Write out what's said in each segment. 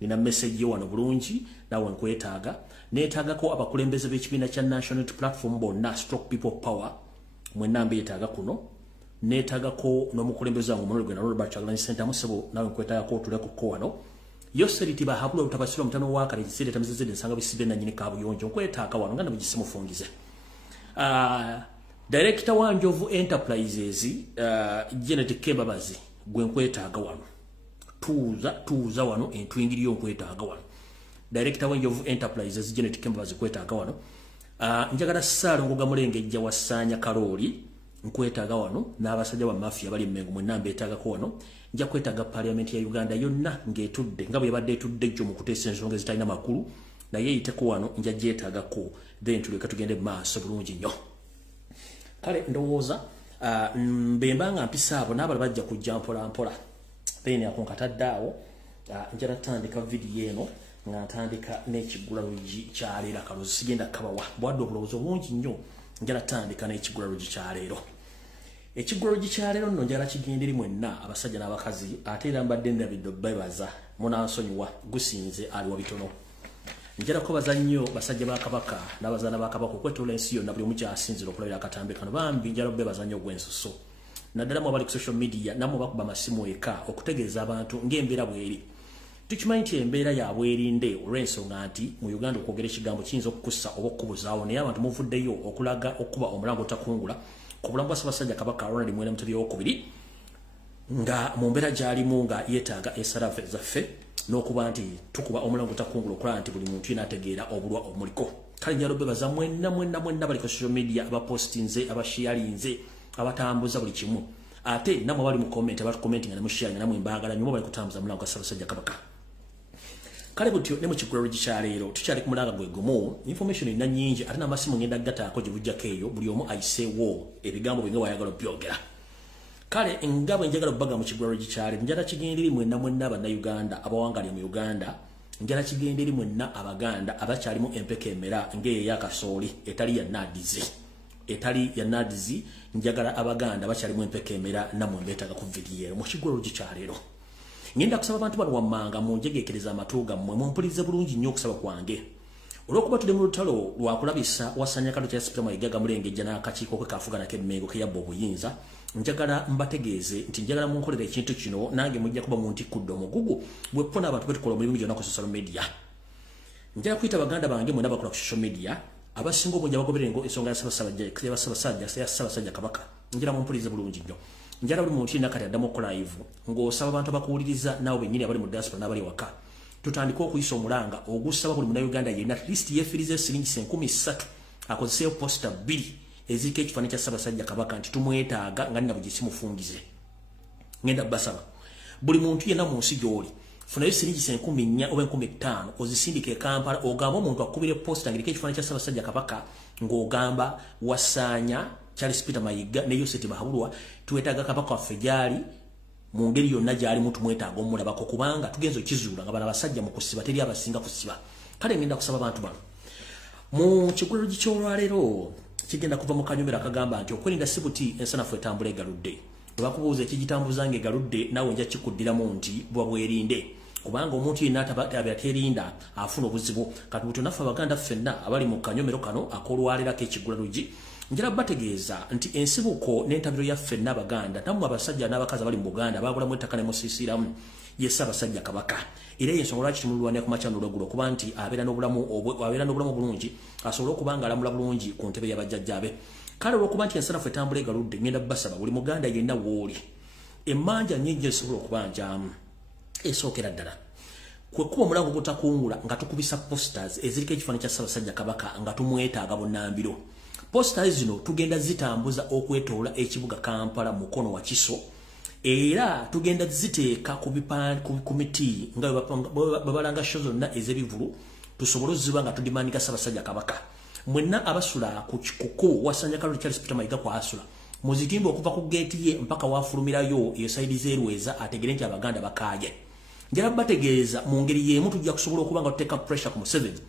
nina message yo wano bulungi nawe nkwetaaga neetaagako abakulembeze b'ekibiina kya National Unity Platform bonna stroke people power mwenna mbeetaaga kuno neetaagako n'omukulembeze wange Munono Gwena Robert Kyagulanyi Ssentamu Ssebo nawe nkwetaagako otuleko ko wano yoseriti bahabula utabasira mutano waka registre tamizeze nsanga bisibe na nyini kabuyonjo nkwetaaga wano ngana bigisimufungize Director wa Njovu Enterprises Janet Kebabazi gwe nkwetaaga wano tuuza wano entwingiriyo nkwetaaga wano Director wa Njovu Enterprises Janet Kebabazi kwetaaga wano njagala Ssaalongo Gamulengejja wasanya Karoli nkwetaaga wano n'abasajja ba mafia bali mmengo mwenna mbeetaaga ko wano nja kwetaaga Parliament ya Uganda yonna ng'etudde nga bwe yabadde etudde jjo mu kuteesa ensonga ezitalina makulu naye eyiteko wano nja gyetaaga ko then tuleka tugende maaso bulungi nnyo kale ndowooza mbembanga mpisa abo n'abala bajja kujja mpola then akonkataddaawo njala tandika video eno nga ntandika n'ekigula lugi kyaleero akaluzi sigenda kabawa bwadde obulowoozi obungi nnyo njala tandika n'ekigula lugi kyaleero ekigula lugi kyaleero nno njala kigenderi mwenna abasajja n'abakazi ate era mbadde ndabidde bebaza munansonyiwa gusinze aliwa bitono njala kubaza nnyo basajja ba Kabaka n'abazaana ba Kabaka okwetola ensi yonna buli omu kyasinzira okulabira akatambe kano bambi njala bebaza nnyo gwensuso naddala mu abali ku social media namwe bakuba amasimu eka okutegeeza abantu ng'embeera bweri tukimanyi nti embeera yaabwe erinde olw'ensonga nti mu Uganda okwogera ekigambo kiyinza okukussa oba okukubuzaawo naye abantu muvuddeyo okulaga okuba omulango otakungula ku bulamu bwa Ssaabasajja Kabaka Ronald Muwenda Mutebi II nga mu mbeera gy'alimu nga yeetaaga ensala zaffe n'okuba nti tukuba omulango otakungula okulaba nti buli muntu yenna ategeera obulwa omuliko kale njalo bebaza mwenna bali ku social media abapostinze abashiyalinze abatambuza buli kimu ate namwe bali mu comment abakomentinga ne mushiyalinga namwe mbaagala nnyo bali kutambuza mulango gwa Ssaabasajja Kabaka kale butyo ne mu kigula lugi kyaleero tukyali ku mulanga gwe gumu information ina nyingi ate n'amasimu ngenda gataako gye bujjako eyo buli omu ayiseewo ebigambo bwe nga wayagala byogera kale nga bwe njagala bbaga mu kigula lugi kyaleero njala kigenderi mwenna Bannayuganda abawangali mu Uganda njala kigenderi mwenna Abaganda abakyalimu empeka emera ng'eyo eyakasooli etali ya nadizi njagala Abaganda bakyalimu empeka emera namwe mbeetaaga ku video mu kigula lugi kyaleero ngenda kusaba abantu bano wammanga munjegekereza amatu gammwe mumpulirize bulungi nnyo okusaba kwange olw'okuba tuli mu lutalo lwakulabisa wasanya kalo kya Sipitama Mayiga Gamulengejja n'akakiiko ke kaafuganako emmengo ke yabba obuyinza njagala mbategeeze nti njagala munkolera ekintu kino nange mujja kuba muntikkudde omugugu bwepona abantu betukola omulimu gyonna ku social media njagala kuyita baganda bange mwena bakola ku social media abasinga obungi abagoberera ensonga ya Ssaabasajja Kabaka njagala mumpulirize bulungi nnyo njala buli muntu yenna kati addamu okukola live ng'osaba abantu abakuwuliriza naawe bennyini abali mu diaspora n'abali waka tutandika okuyisa omulanga ogusaba buli Munnayuganda yenna at least yeefirize siringi 3,000 akozeseyo posta 2 eziriko ekifaananyi kya Ssaabasajja Kabaka nti tumwetaaga nga nina bwe gisimufungize ngenda basaba buli muntu yenna mu nsi gy'oli funayo siringi 4,000 oba 5,000 ozisindike e Kampala ogamba omuntu akubire posta ngiriko ekifaananyi kya Ssaabasajja Kabaka ng'ogamba wasaanya Charles Peter Mayiga ne Yoseti Bahabulwa tuwetaaga Kabaka waffe gyali mu ngeri yonna gyali muntu mwetaaga omulabako kubanga tugenzo kizuula nga bana abasajja mu kusiba teri abasinga kusiba kale ngenda kusaba abantu bano mu kigula lugi ky'olwaleero kigenda kuva mu kanyumira akagamba nti okwerinda sibuti ensanafu etambula egaludde bwebakubuuza ekigitambuza nga egaludde naawe nja kikuddiramu nti bwa bwerinde kubanga omuntu yenna abaterinda afuna obuzibu kati butyo naffe Abaganda ffenna abali mu kanyomero kano akoolwaleerako ekigula lugi njala bategeeza nti ensibuko n'entabiro ya ffenna Abaganda nammwe abasajja n'abakazi abali mu Buganda bagulamu ettaka ne musiisiramu ye Ssaabasajja Kabaka era ensonga lwaki tumulwanira ku makya n'olweggulo kuba nti abeera n'obulamu bulungi asobole okuba nga alamula bulungi ku ntebe y'abajjajjaabe kale olw'okuba nti ensanafu etambula egaludde ngenda basaba buli Muganda yenna w'oli emmanja nnyingi esobola okuba njamu esookera ddala kwe kuba omulango ogutakungula nga tukubisa posters eziriko ekifaananyi kya Ssaabasajja Kabaka nga tumwetaaga bunnambiro posters zino tugenda zitambuza okwetoola ekibuga Kampala mu mukono wa Kiso era tugenda ziteeka ku miti nga babalanga show zonna ez'ebivulu tusobole oziba nga tudimanika Ssaabasajja Kabaka mwenna abasula ku kikuku wasanya kalo Charles Peter Mayiga kwa asula muzitimbe okuva ku gate ye mpaka wafulumirayo iyo side zerweza ategere nti Abaganda bakaaje njala bategeeza mu ngeri yemu tujja kusobola okuba nga tuteka pressure ku Museveni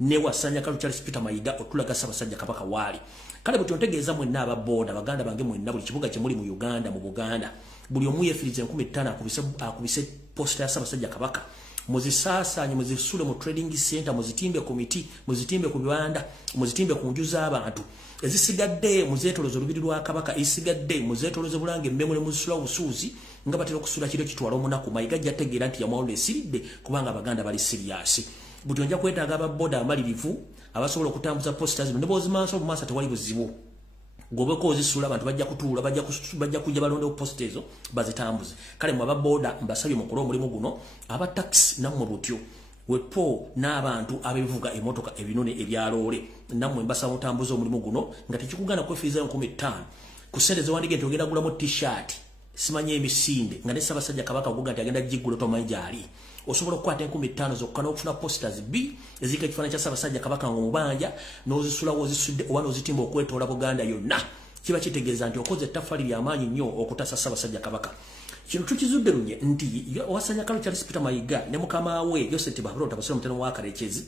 ne wasanya kalo Charles Peter Mayiga otulaga Ssaabasajja Kabaka wali kale bwe tuntegeeza mwenna ababoda Abaganda bange mwenna buli kibuga kye muli mu Uganda mu Buganda buli omu yeefirize 15,000 akubise posta ya Ssaabasajja Kabaka muzisaasanye muzisule mu trading center muzitimbe ku miti muzitimbe ku bibanda muzitimbe ku nju z'abantu ezisigadde muzeetoloze olubiri lwa kabaka ezisigadde muzeetoloze bulange mmemule muzisula obusuuzi nga batera okusula kiro kitwala omunaku Mayiga jategeera nti yamwawula esiridde kubanga abaganda bali siriyasi buti onja kwetaaga ababoda amalirivu abasobola okutambuza posters ne bozimaaso mu maaso tewali buzibu gobeko ozisula abantu bajja kutuula bajja kujja balonda posta ezo bazitambuze kale mu ababoda mbasabye mukolo omulimu guno aba taxi namwe butyo wepo n'abantu abevuga emotoka ebinone ebyaloole namwe mbasa mutambuzo omulimu guno nga tekikugana kwefiza 15 kusereze wandike nti ogenda gulamu t-shirt simanye emisinde nga ne Ssaabasajja Kabaka oguga nti agenda jiggulo tomanyi gyali osobola okukwata 15 zokka n'okufuna posters B ezika ekifaananyi kya Ssaabasajja Kabaka nga omubanja n'ozisulawo ozisudde oba n'ozitimba okwetoola Buganda yonna kiba kitegeeza nti okoze ettaffaali ly'amaanyi nnyo okutasa Ssaabasajja Kabaka kino tukizudde lunye nti Wasanya Kalo Charles Peter Mayiga ne mukama we Joseph Bahrota basolo mutano wa Karekezi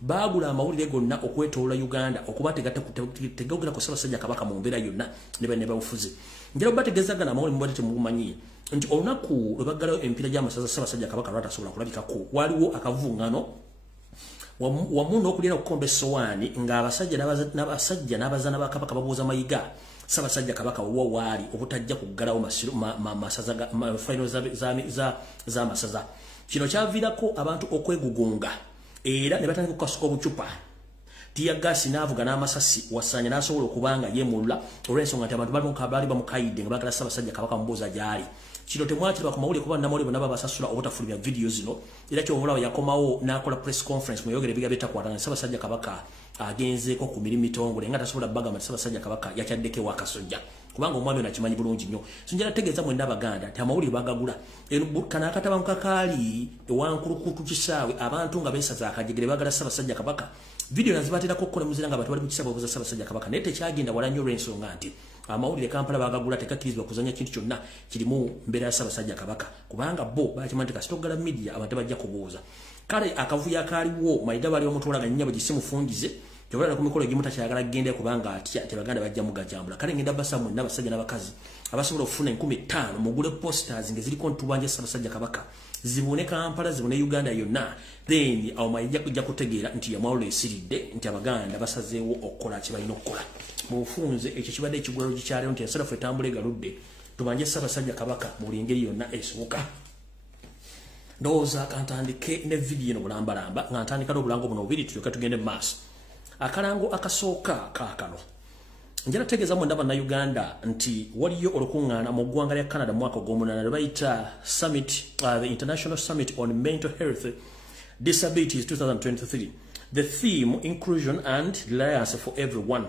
bagula amawulire gonna okwetoola Uganda okuba tegagula ku Ssaabasajja Kabaka mu mbeera yonna ne babufuzi njalo bategezagana amawulire mu bwate mumanyi nti olunaku lwebagalayo empiira gy'amasaza Ssaabasajja Kabaka lwatasobola kulabikako waliwo akavungano wamu n'okulira okukomba essowaani ng'abasajja n'abazaana ba Kabaka babuuza Mayiga Ssaabasajja Kabaka wo waali obutajja kuggalawo masaza final za masaza kino kyaviirako abantu okwegugunga era ne batandika okukasuka obucupa tiya gasi n'avuga n'amasasi Wasanya n'asobola okubanga yemulula olw'ensonga nti abantu bali bamukayidde nga baagala Ssaabasajja Kabaka mubuuza gy'ali kino temwakirwa ku mawulire kuba namawulire bonna babasasula obutafulumya video zino era kyobulawo yakomawo n'akola press conference mweyogere biga bitakwatana Ssaabasajja Kabaka agenzeeko ku mirimu mitongole nga tasobola bagamba Ssaabasajja Kabaka yakyaddeko wakasojja kubanga omwami ono akimanyi bulungi nnyo so njala tegeeza mwenda Abaganda nti amawulire bagagula kana akataba mukakaali ewankulukutu kisaawe abantu nga beesaza akajegere baagala Ssaabasajja Kabaka video nazibaterako okukola muzira nga abantu bali mu kisaawe babuuza Ssaabasajja Kabaka naye tekyagenda wala nnyo olw'ensonga nti amawulire Kampala bagagula tekakkirizibwa kuzanya kintu kyonna kirimu mbeera ya Ssaabasajja Kabaka kubanga bo bakimanyi nti kasitogala media abantu bajja kubuuza kale akavuyo akaaliwo Mayiga bali bamutwalaga nnyabo gisimufungize kyobala ku mikolo gimu takyagala kugenda kubanga atya Abaganda bajja mugajambula kale ngenda basamwe n'abasajja n'abakazi abasobola okufuna 15 mugule posters ngeziriko ntubanja Ssaabasajja Kabaka zibone Kampala zibone Uganda yonna then awo Mayiga kujja kutegeera nti yamawulire esiridde nti Abaganda basazeewo okukola kibalina okukola mufunze ekyo kibadde ekigwalo gikyaleero nti ensalafu etambula egaludde tubanje Ssaabasajja Kabaka mu ngeri yonna esoboka ndowooza kantandike ne video eno bulambalamba nga ntandika n'obulango buno bubiri tulyoke tugende mu maaso akalango akasooka kaakano njala tegeeza mwenda bannayuganda nti waliyo olukuŋŋaana mu ggwanga lya Canada mu mwaka ogw'omunaana lwe bayita the International Summit on Mental Health Disabilities 2023 the theme inclusion and reliance for everyone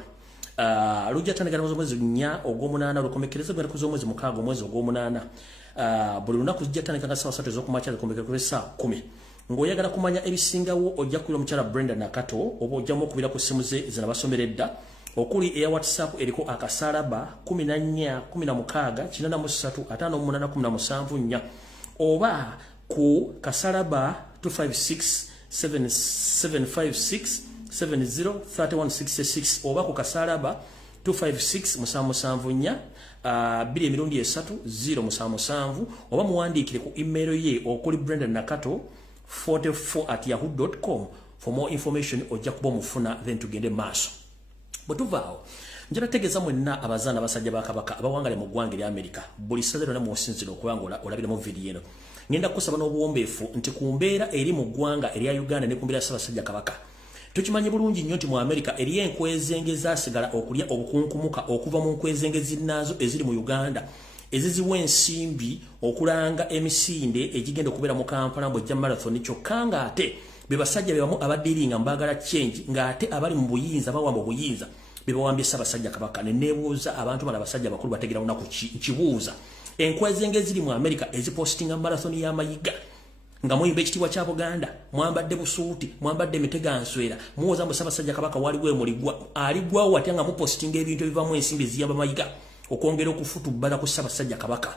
lujja tandikira mwezi 4 ogw'omunaana lukomekereza gwa mwezi 6 omwezi ogw'omunaana buli lunaku zijja tandika nga saa 3 ez'okumakya lukomekereza saa 10 ng'oyagala kumanya ebisingawo ojja kuwulira omukyala Brenda Nakato oba ojjamu okubira ku ssimu ze zina basomeredda okuli eya WhatsApp eriko akasalaba 14 16 83 58 oba ku kasalaba 256 756 703166 oba ku kasalaba 256 musanvu 2 oba muwandiikire ku email ye okuli Brenda Nakato 44@yahoo.com for more information ojja kuba omufuna then tugende maaso bwe tuvaawo njala tegeeza mwenna abazaana abasajja ba Kabaka abawangale mu ggwanga erya America buli ssaza lyonna musinziro okubanga olabiremu video eno ngenda kusaba n'obuwombeefu nti ku mbeera eri mu ggwanga erya Uganda ne ku mbeera ya Ssaabasajja Kabaka tukimanyi bulungi nnyo nti mu America eriyo enkwezenge zaasigala okulya obukunkumuka okuva mu nkwezenge zinnaazo eziri mu Uganda eziziwa ensimbi okulanga emisinde egigenda okubeera mu Kampala mbwejja marathon kyokka ng'ate be basajja bebamu abaddiringa mbagala change ng'ate abali mu buyinza bawamba obuyinza bebawambye Ssaabasajja Kabaka ne neebuuza abantu bala abasajja bakulu bategeera lunaku kibuuza enkwezenge eziri mu America ezipostinga marathon ya Mayiga nga muyimba ekitiibwa kya Buganda mwambadde busuuti mwambadde emitega nswera muwoza mu Ssaabasajja Kabaka waliwo emuligwa aligwawo atya nga mupostinga ebintu ebivamu ensimbi eziyamba Mayiga okwongera okufutubbala ku Ssaabasajja Kabaka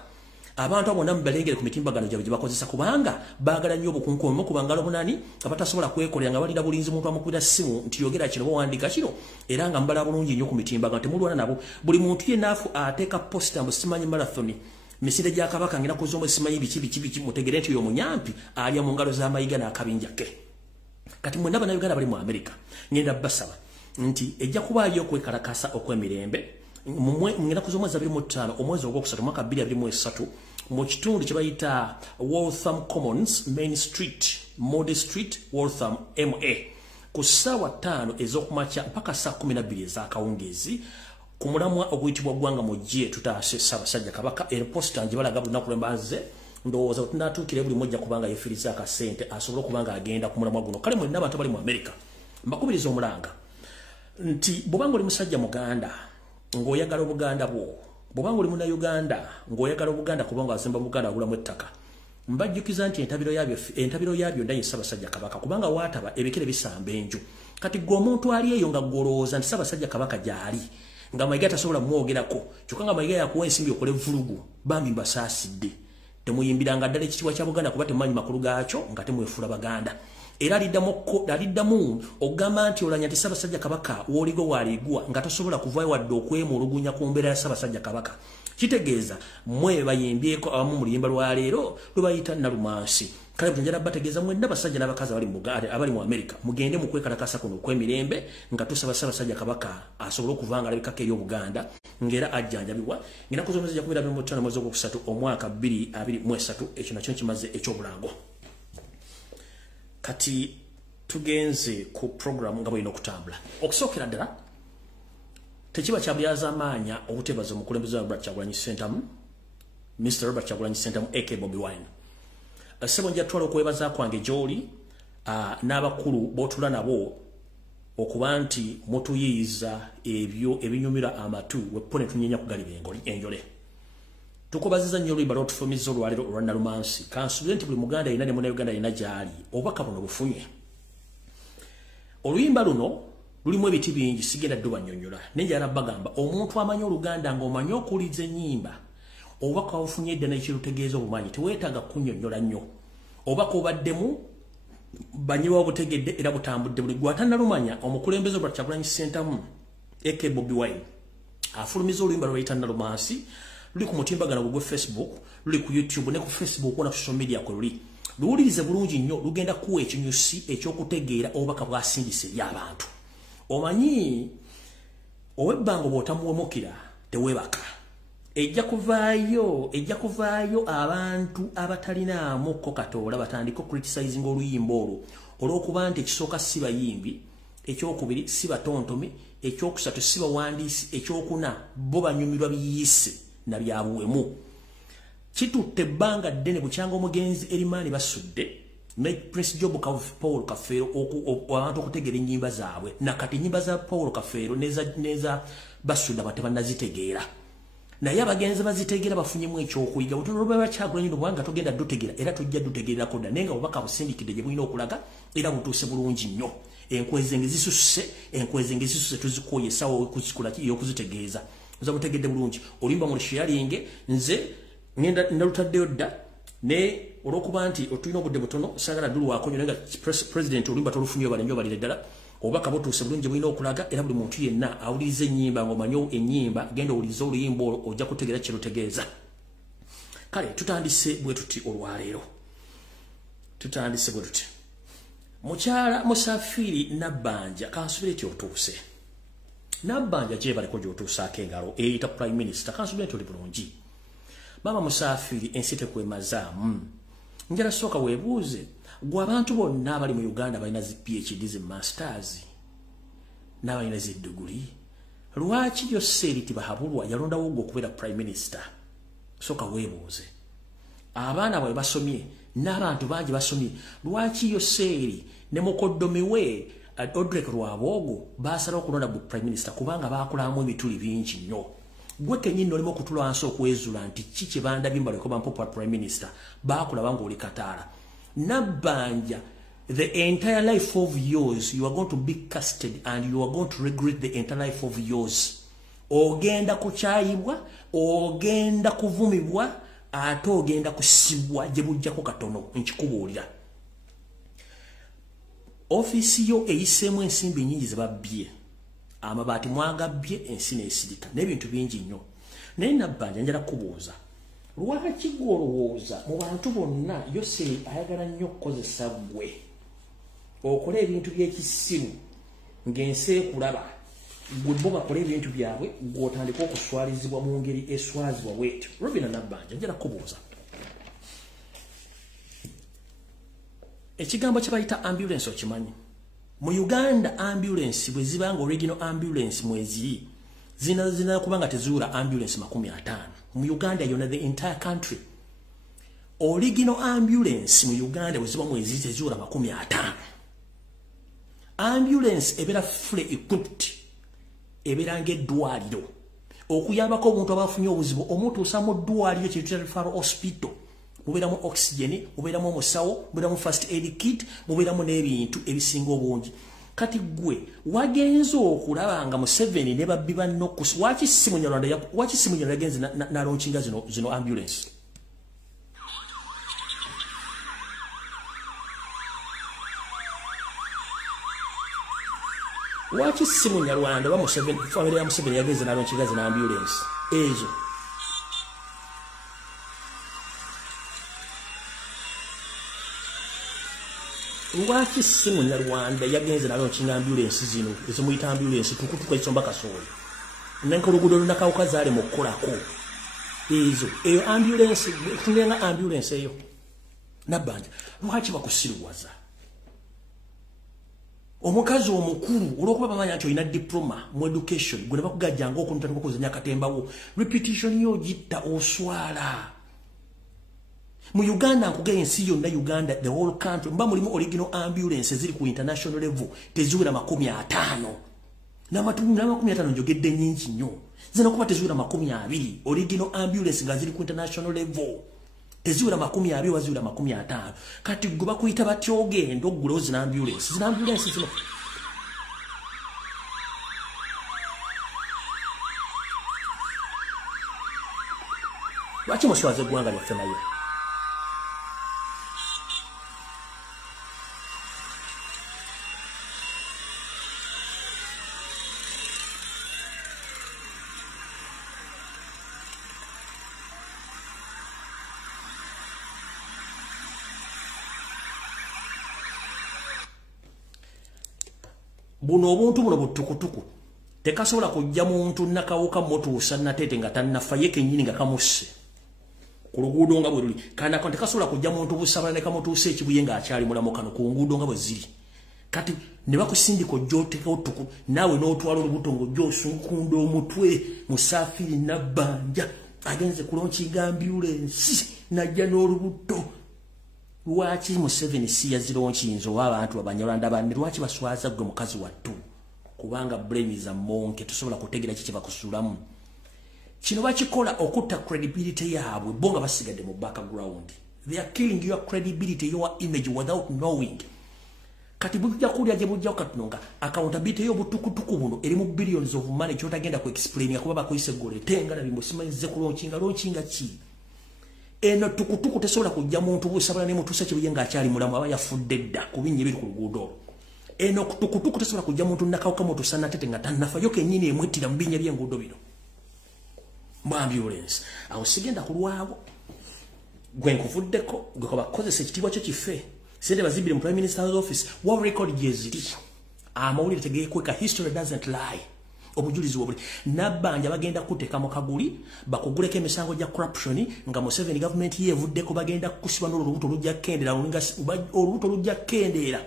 abantu abo bonna mubalengere ku mitimbagano gyabwe gye bakozesa kubanga baagala nnyo obukunkumu kubanga bunani abatasobola kwekolera nga balira bulinzi muntu amukubira ssimu nti yogera kino bawandiika kino era nga mbala bulungi nnyo ku mitimbagano temulwana nabo buli muntu yenaafu ateeka posita mbu simanyi marathoni misinde gya kabaka ngina kuzomo simanyi biki mutegere nti yo munyampi alya mu ngalo za mayiga na akabinja ke kati mwe ndaba na Uganda bali mu America ngenda basaba nti ejja kubayo okwekalakasa okwemirembe ngina kuzomo za 25 omwezi ogwokusatu mwaka 2023 mu kitundu kye bayita Waltham Commons Main Street Mode Street Waltham MA ku ssaawa 5 ez'okumakya mpaka saa 12 ez'akawungezi ku mulamwa oguyitibwa gwanga mu gye tutaase Ssaabasajja Kabaka posta nje balaga lunaku lwembaze ndowooza tunatuukire buli mujja kubanga yefiriza akasente asobola okubanga agenda ku mulamwa guno kale mwenna abantu bali mu America mbakubiriza omulanga nti bwobanga oli musajja Muganda ng'oyagala Obuganda bwo bwobanga oli muna Uganda ng'oyagala Obuganda kubanga azimba Buganda agulamu ettaka mbajjukiza nti entabiro yabyo ndaye Ssaabasajja Kabaka kubanga waataba ebikere bisamba enju kati gwe omuntu ali eyo nga gwolowooza nti Ssaabasajja Kabaka gyali nga Mayiga tasobola mwogerako kyokka nga Mayiga yakuwa ensimbi okole vulugu bambi mbasaasidde temuyimbiranga ddala ekitiibwa kya Buganda kuba temumanyi makulu gaakyo nga temwefuula Baganda era aliddamu okugamba nti olanya nti Ssaabasajja Kabaka w'oligo waaligwa nga tosobola kuvaayo wadde okwemulugunya ku mbeera ya Ssaabasajja Kabaka kitegeeza mwe bayimbyeko abamu mu luyimba lwa leero lwe bayita Nalumansi kale njala bategeeza mwenna basajja n'abakazi abali mu Buganda abali mu America mugende mu kwekalakasa kuno kw'emirembe nga tusaba Ssaabasajja Kabaka asobole okuvanga alabikako eri Obuganda ng'era ajjanjabibwa ngina kuzomeza 15 mwezi ogwokusatu omwaka 2023 ekyo nakyo kimaze ekyobulango kati tugenze ku program nga bwino okutambula okusookera ddala tekiba kyabyaza amaanya obutebaza omukulembeze wa Robert Kyagulanyi Ssentamu Mr. Robert Kyagulanyi Ssentamu aka Bobi Wine sebo nja twala okwebaza kwange gy'oli n'abakulu b'otula nabo okuba nti mutuyiiza ebyo ebinyumira amatu weppone tunyenya kugaliba enjole tukubaziza nnyo oluyimba lw'otufumiza olwaleero olwa Nalumansi kansubire nti buli Muganda yenna ne Munnayuganda yenna gy'ali obubaka buno bufunye oluyimba luno lulimu ebiti bingi sigenda dduba nnyonnyola nenjala bagamba omuntu amanyi Oluganda ng'omanyi okuwuliza ennyimba obubaka wabufunye edda n'ekirutegeeza obumanyi teweetaaga kunnyonnyola nnyo obubaka obaddemu banyiwa obutegedde era butambudde buli gwatanalumanya omukulembeze Robert Kyagulanyi Ssentamu aka Bobi Wine afulumiza oluyimba lwe bayita Nalumansi luli ku mutimbagano gwe Facebook luli ku YouTube ne ku Facebook na social media kwe luli luwulirize bulungi nnyo lugenda kuwa ekinyusi ekyokutegeera obubaka bwasindise eri abantu omanyi owebbanga bw'otamuwemukira teweebaka ejja kuvaayo abantu abatalinaamuko Katonda batandika okucriticizing oluyimba olwo olw'okuba nti ekisooka si bayimbi ekyokubiri si batontomi ekyokusatu si bawandiisi ekyokuna bo banyumirwa biyise na byabuwemu kitutte ebbanga ddene bukyanga omugenzi Erimaani basudde ne Prince Job Paul Kafeero abantu okutegeera ennyimba zaabwe nakati ennyimba za Paul Kafeero neza basudde abatebannazitegeera naye abagenzi bazitegeera bafunyemu ekyokuyiga butuloba Bakyagulanyi bwanga togenda dutegeera era tujja dutegeerako dda nenga obubaka busindikidde gye bulina okulaga era butuuse bulungi nnyo enkwezenge zisuse tuzikoye sawa okusikula y'okuzitegeeza nza butegedde bulungi olimba mu sharing nze ngenda nalutaddeyo dda ne olw'okuba nti otulina obudde butono sagala dulu wakonyo nenga president olimba tolufunyo balenyo balire ddala obaka botuuse bulungi bulina okulaga era buli muntu yenna awuliriza ennyimba ng'omanyi ennyimba genda owuliriza oluyimba olwo ojja kutegeera kye lutegeeza kale tutandise bwe tuti olwaleero mukyala Musafiri Nabbanja kansubire kyotuuse Nabbanja gye baliko gy'otuusaako engalo eyita prime minister kansubire nti oli bulungi Mama Musafiri ensi tekwemazaamu njala sooka weebuuze gwe abantu bonna abali mu Uganda balina zi PhD zi masters n'abalina zi degree lwaki Yoseri Tibahabulwa yalondawo gwe okubeera prime minister sooka weebuuze abaana bwe basomye n'abantu bangi basomye lwaki Yoseri ne mukoddomi we Odrek Rwabogo basalawo okulonda bu prime minister kubanga baakulamu emituli bingi nnyo gwe kenyini olimo okutulwansa okwezula nti ki kye bandabye mbaleko bampopa prime minister baakulaba ng'oli Kataala Nabbanja the entire life of yours you are going to be casted and you are going to regret the entire life of yours ogenda kukyayibwa ogenda kuvumibwa ate ogenda kusibwa gye bujjako katono nkikubuulira ofisi yo eyiseemu ensimbi nnyingi ze babbye amabaati mwagabbye ensi n'esirika n'ebintu bingi nnyo naye Nabbanja njala kubuuza Lwaki gwolowooza mu bantu bonna Yose ayagala nnyo okukozesa ggwe okola ebintu by'ekisiru ng'ensi ekulaba gwe bo bakola ebintu byabwe gw'otandika okuswalizibwa mu ngeri eswazibwa bwetyo. Robina Nabbanja njala kubuuza ekigambo kye bayita ambulance okimanyi? Mu Uganda ambulance bwe ziba nga original ambulance mweziri zina kubanga tezuula ambulance 50 mu Uganda yonna the entire country. Original ambulance mu Uganda bwe ziba mweziri tezuula 50. Ambulance ebera fully equipped ebera ng'eddwaliro okuyambako omuntu abafunye obuzibu omutuusa mu ddwaliro kye referral hospital. Mubeeramu oxygen, mubeeramu omusawo, mubeeramu first aid kit, mubeeramu n'ebintu ebisinga obungi. Kati gwe wagenze okulaba nga Museveni ne babbi banno waki si Munyarwanda yagenze n'alonkinga zino ambulance. Waki si Munyarwanda ba Museveni family ya Museveni yagenze n'alonkinga zino ambulance ezo. Lwaki si Munyarwanda yagenze n'alonkinga ambulance zino ezimuyita ambulance tukutuka ekisomba kasooli nenkolugudo lunakawuka zaale mu kukolako ezo eyo ambulance tunenga ambulance eyo. Nabbanja lwaki bakusiriwaza omukazi omukulu olwokuba bamanya nti olina diploma mu education gwe ne bakugajjanga okuntatiko kuzanya katembawo repetition yo gitta oswala. Mu Uganda nkugaya ensi yonna Uganda the whole country mba mulimu original ambulance ziri ku international level teziwera 50 n'amakumi njogedde nnyingi nnyo zina kuba teziwera 20 original ambulance nga ziri ku international level teziwera 20 waziwera 50. Kati gwe bakuyita batya ogenda oggulewo zina ambulance zino lwaki muswaza eggwanga lyaffe naye? Buno obuntu buno butukutuku tekasobola kujja muntu nakawuka motuusa natete nga tannafa ye kennyini nga kamusse ku luguudo nga bwe luli kana tekasobola kujja muntu busabala ne kamutuusa ekibuye ng'akyali mulamu kano ku nguudo nga bwe ziri. Kati ne bakusindika ojjooteka otuku naawe n'otwala olubuto ng'ojjoosunkunda omutwe Musaafiri Nabbanja agenze kulonkinga ambulance najja n'olubuto. Lwaki Museveni si yazironshinzo w'abantu Abanyarwanda banne lwaki baswaza gwe mukazi wattu? Kubanga brain za monke tusobola kutegera kiki bakusulamu. Kino bakikola okutta credibility yaabwe bonga basigadde mu background. They are killing your credibility, your image without knowing. Kati bujja kulya je bujja okatunonga accountability yo butukutuku buno eri mu billions of money kyotagenda ku explain kuba bakuyise gole tenga na bimbo simanyize kulonkinga ki. Eno tukutuku tesobola kujja muntu busabala ne mutuusa kibuye ng'akyali mulamu aba yafudde dda ku binnya ebiri ku luguudo. Eno tukutuku tesobola kujja muntu nakawuka mutuusa natete nga tannafa yo kennyini emwettira mu binnya by'enguudo bino. Mu ambulance awo sigenda kulwabo gwe nkuvuddeko gwe ko bakozesa ekitiibwa kyo kife sente bazibire mu Prime Minister's office wa record jeziri amawulire tegeekweka history doesn't lie. Obujulizi wobuli Nabbanja bagenda kuteeka mu kaguli bakuguleko emisango gya corruption nga Museveni government yevuddeko bagenda kusiba n'olubuto lujja kendera olubuto lujja kendera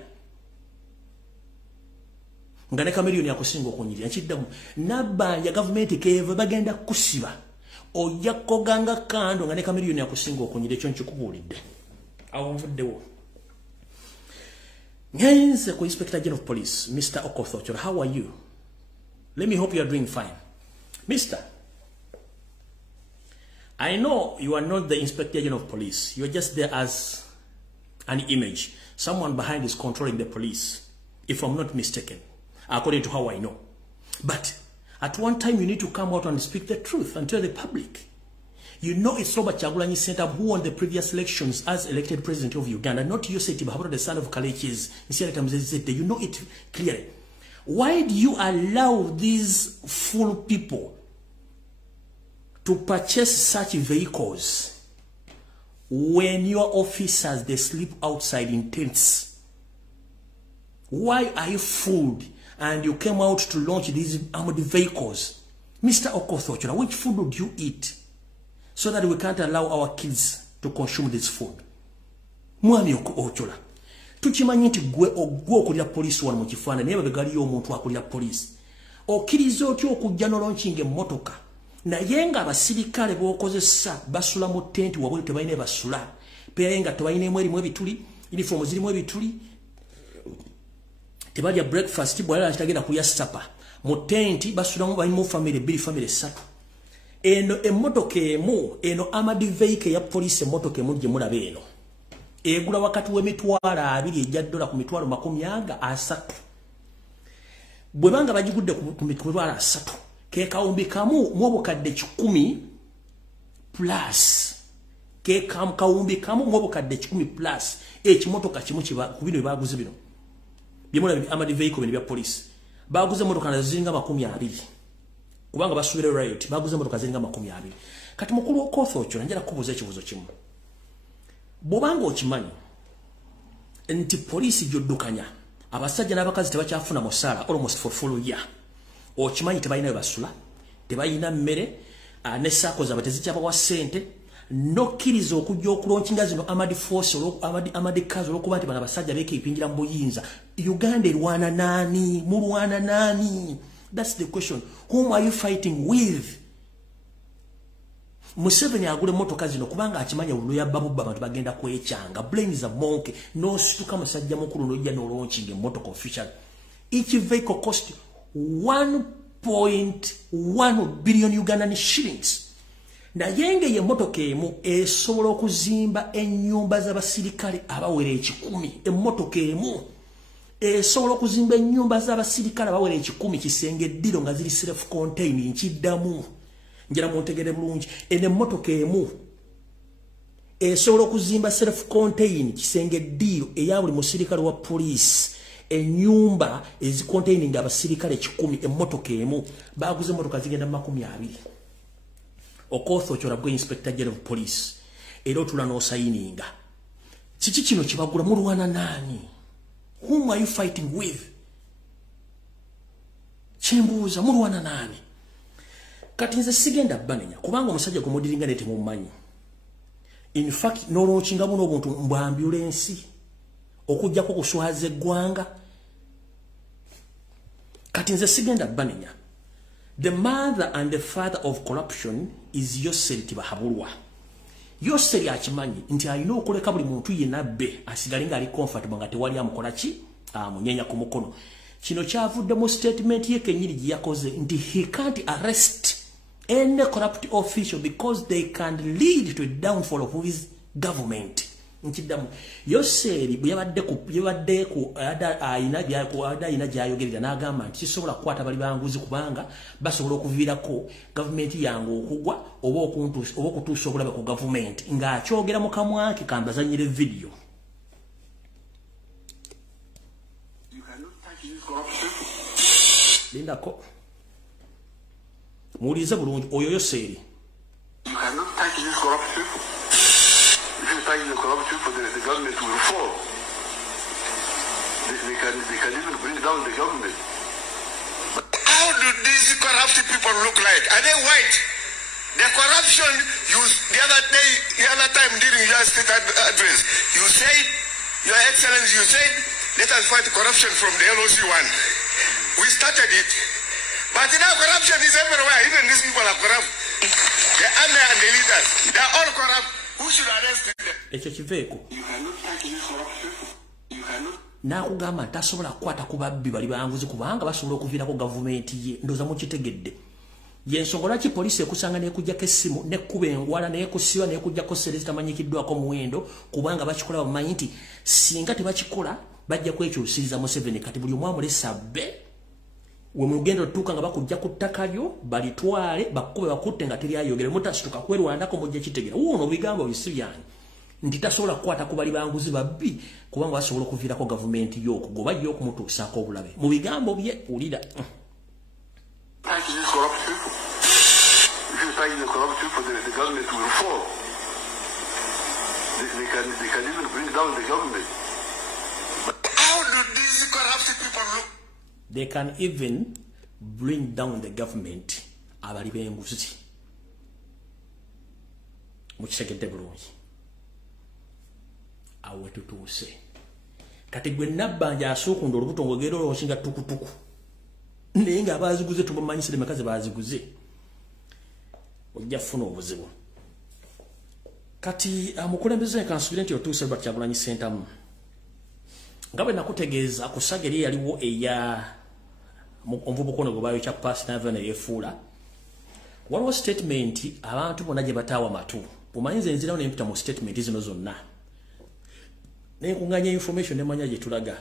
nga ne kamiliyoni yakusinga okunyirira nkiddamu Nabbanja government keve bagenda kusiba ojja koganga kando nga ne kamiliyoni yakusinga okunyirira ekyo nkikubuulidde awo nvuddewo. Ngenze ku Inspector General of Police Mr. Okoth, how are you? Let me hope you are doing fine. Mister, I know you are not the Inspector General of Police. You are just there as an image. Someone behind is controlling the police, if I'm not mistaken, according to how I know. But at one time, you need to come out and speak the truth and tell the public. You know it's Robert Kyagulanyi Ssentamu who won the previous elections as elected president of Uganda, not Yoseti Bahabura, the son of Kalechi's. You know it clearly. Why do you allow these fool people to purchase such vehicles when your officers, they sleep outside in tents? Why are you fooled and you came out to launch these armored vehicles? Mr. Okoth Ochola, which food would you eat so that we can't allow our kids to consume this food? Mwami Ochola, tukimanyi nti gwe okulira police wano mu kifaananyi naye babegaliyo omuntu akulira police. Okkiriza otya okujja n'olonkinga emmotoka naye nga abasirikale b'okozesa basula mu tenti wabwe tebalina basula naye nga tebalinaemu erimu ebituli uniform zirimu ebituli tebalya breakfast bwalala kitagenda kulya supper mu tenti basulamu balimu family bbiri family ssatu. Eno emmotoka emu eno armored vehicle ya police emmotoka emu gye mulaba eno egula wakati w'emitwalo 2 ejja $, ku mitwalo 30. Bwe banga bagigudde ku mitwalo 3 ke kawumbi kamu mu obukadde 10 plus ke kawumbi kamu mu obukadde 10 plus ekimotoka kimu kiba ku bino baguze bino byemula armored vehicle bino bya police baguze motoka na zinga 20 kubanga basubire riot baguze motoka zinga 20. Kati mukulu Okoth Ochola njala kubuza ekibuzo kimu. Bobanga okimanyi nti police joddukanya abasajja n'abakazi tebakyafuna musala almost for full year. Okimanyi tebalina basula tebalina mmere ne sako za batezikyapa wa sente nokkiriza okujja okulonkinga zino armored force armored cars olwokuba nti bana basajja beekipingira mu buyinza. Uganda erwana nani? Mulwana nani? That's the question. Whom are you fighting with? Museveni agule motoka zino kubanga akimanya uluya babu abantu bagenda kwechanga. Blame is a monkey. No situka musajja mukulu nojja n'olonkinga motoka official. Each vehicle cost 1.1 billion Ugandan shillings. Na yenge ye motoka emu esobola okuzimba ennyumba z'abasirikale abawera 10. Emmotoka emu esobola okuzimba ennyumba z'abasirikale abawera 10 kisenge ddiro nga ziri self contained nkiddamu. Njira montegere bulungi ene motoka emu esobola okuzimba self contained kisenge ddiro eya buli musirikale wa police ennyumba ezicontaining abasirikale 10 emmotoka emu baguze motoka zigenda 20. Okoth Ochola bwe Inspector General of Police era otula no signinga kiki kino kibagula mulwana nani? Whom are you fighting with? Chembuza mulwana nani? Kati nze sigenda banenya kubanga omusajja gumudiringa nete mumanyi. In fact n'olonkinga muno obuntu mbu ambulance okujja ko kuswaza eggwanga. Kati nze sigenda banenya. The mother and the father of corruption is Yoseri Tibahabulwa. Yoseri akimanyi nti alina okuleka buli muntu yenna bbe asigalinga ali comfortable nga tewali amukola ki amunyenya ku mukono. Kino kyavudde mu statement ye kenyini gye yakoze nti he can't arrest any corrupt official because they can lead to a downfall of his government. Nkidamu Yoseri yabadde ku ayina gyayogerera n'agamba nti kisobola kukwata bali banguzi kubanga basobola okuviirako government yangu okugwa oba okutuusa okulaba ku government ng'akyogera mu kamwake kambazanyire video. Lindako mulize bulungi oyo Yoseri. You cannot touch these corrupt people. If you touch the corrupt people, the government will fall. They can even bring down the government. But how do these corrupt people look like? Are they white? The corruption, the other time during your state address, you said, Your Excellency, you said, let us fight corruption from the LOC one. We started it. But now corruption is everywhere. Even these people are corrupt. The army and the leaders, they are all corrupt. Who should arrest them? You cannot touch these corrupt people. You cannot. Nakugamba tasobola kukwata ku babbi bali banguzi kubanga basobola okuviirako gavumenti ye ndoza mukitegedde. Yensonga lwaki poliisi ekusanga n'ekuggyako essimu n'ekkuba engwala n'ekusiba n'ekuggyako sserezi tamanyikiddwako muwendo kubanga bakikola bamanyi nti singa tebakikola bajja kwekyusiriza Museveni. Kati buli omu amulesa bbe we mugendo tuka nga bakujja ku ttaka lyo balitwale bakkube bakutte nga teri ayogere mutasituka kwerwanako mujja kitegera wuno bigambo bisi byange nti tasobola kukwata ku bali banguzi babbi kubanga basobola okuviirako gavumenti y'okugoba yo okumutuusaako obulabe mu bigambo bye ulira. The government will fall. can even bring down the government. But how do these corrupt people look? They can even bring down the government. Abali b'enguzi. Mukitegedde bulungi. Awe tutuuse. Kati gwe Nabbanja asukunda olubuto ng'ogenda olwoshinga tukutuku. Naye nga abaziguze tubamanyisire mekazi baziguze. Ojja kufuna obuzibu. Kati amukulembeze kansubira nti otuuse Robert Kyagulanyi Ssentamu. Nga bwe nakutegeeza ku ssagga eri yaliwo eya omuvubuka gwe baayokya Paasi n'ava yeefuula. Waliwo statement abantu bonna gye bataawa matu. Omanyi nze nzirawo ne mpita mu statement zino zonna. Ne nkunganya information ne manya gye tulaga.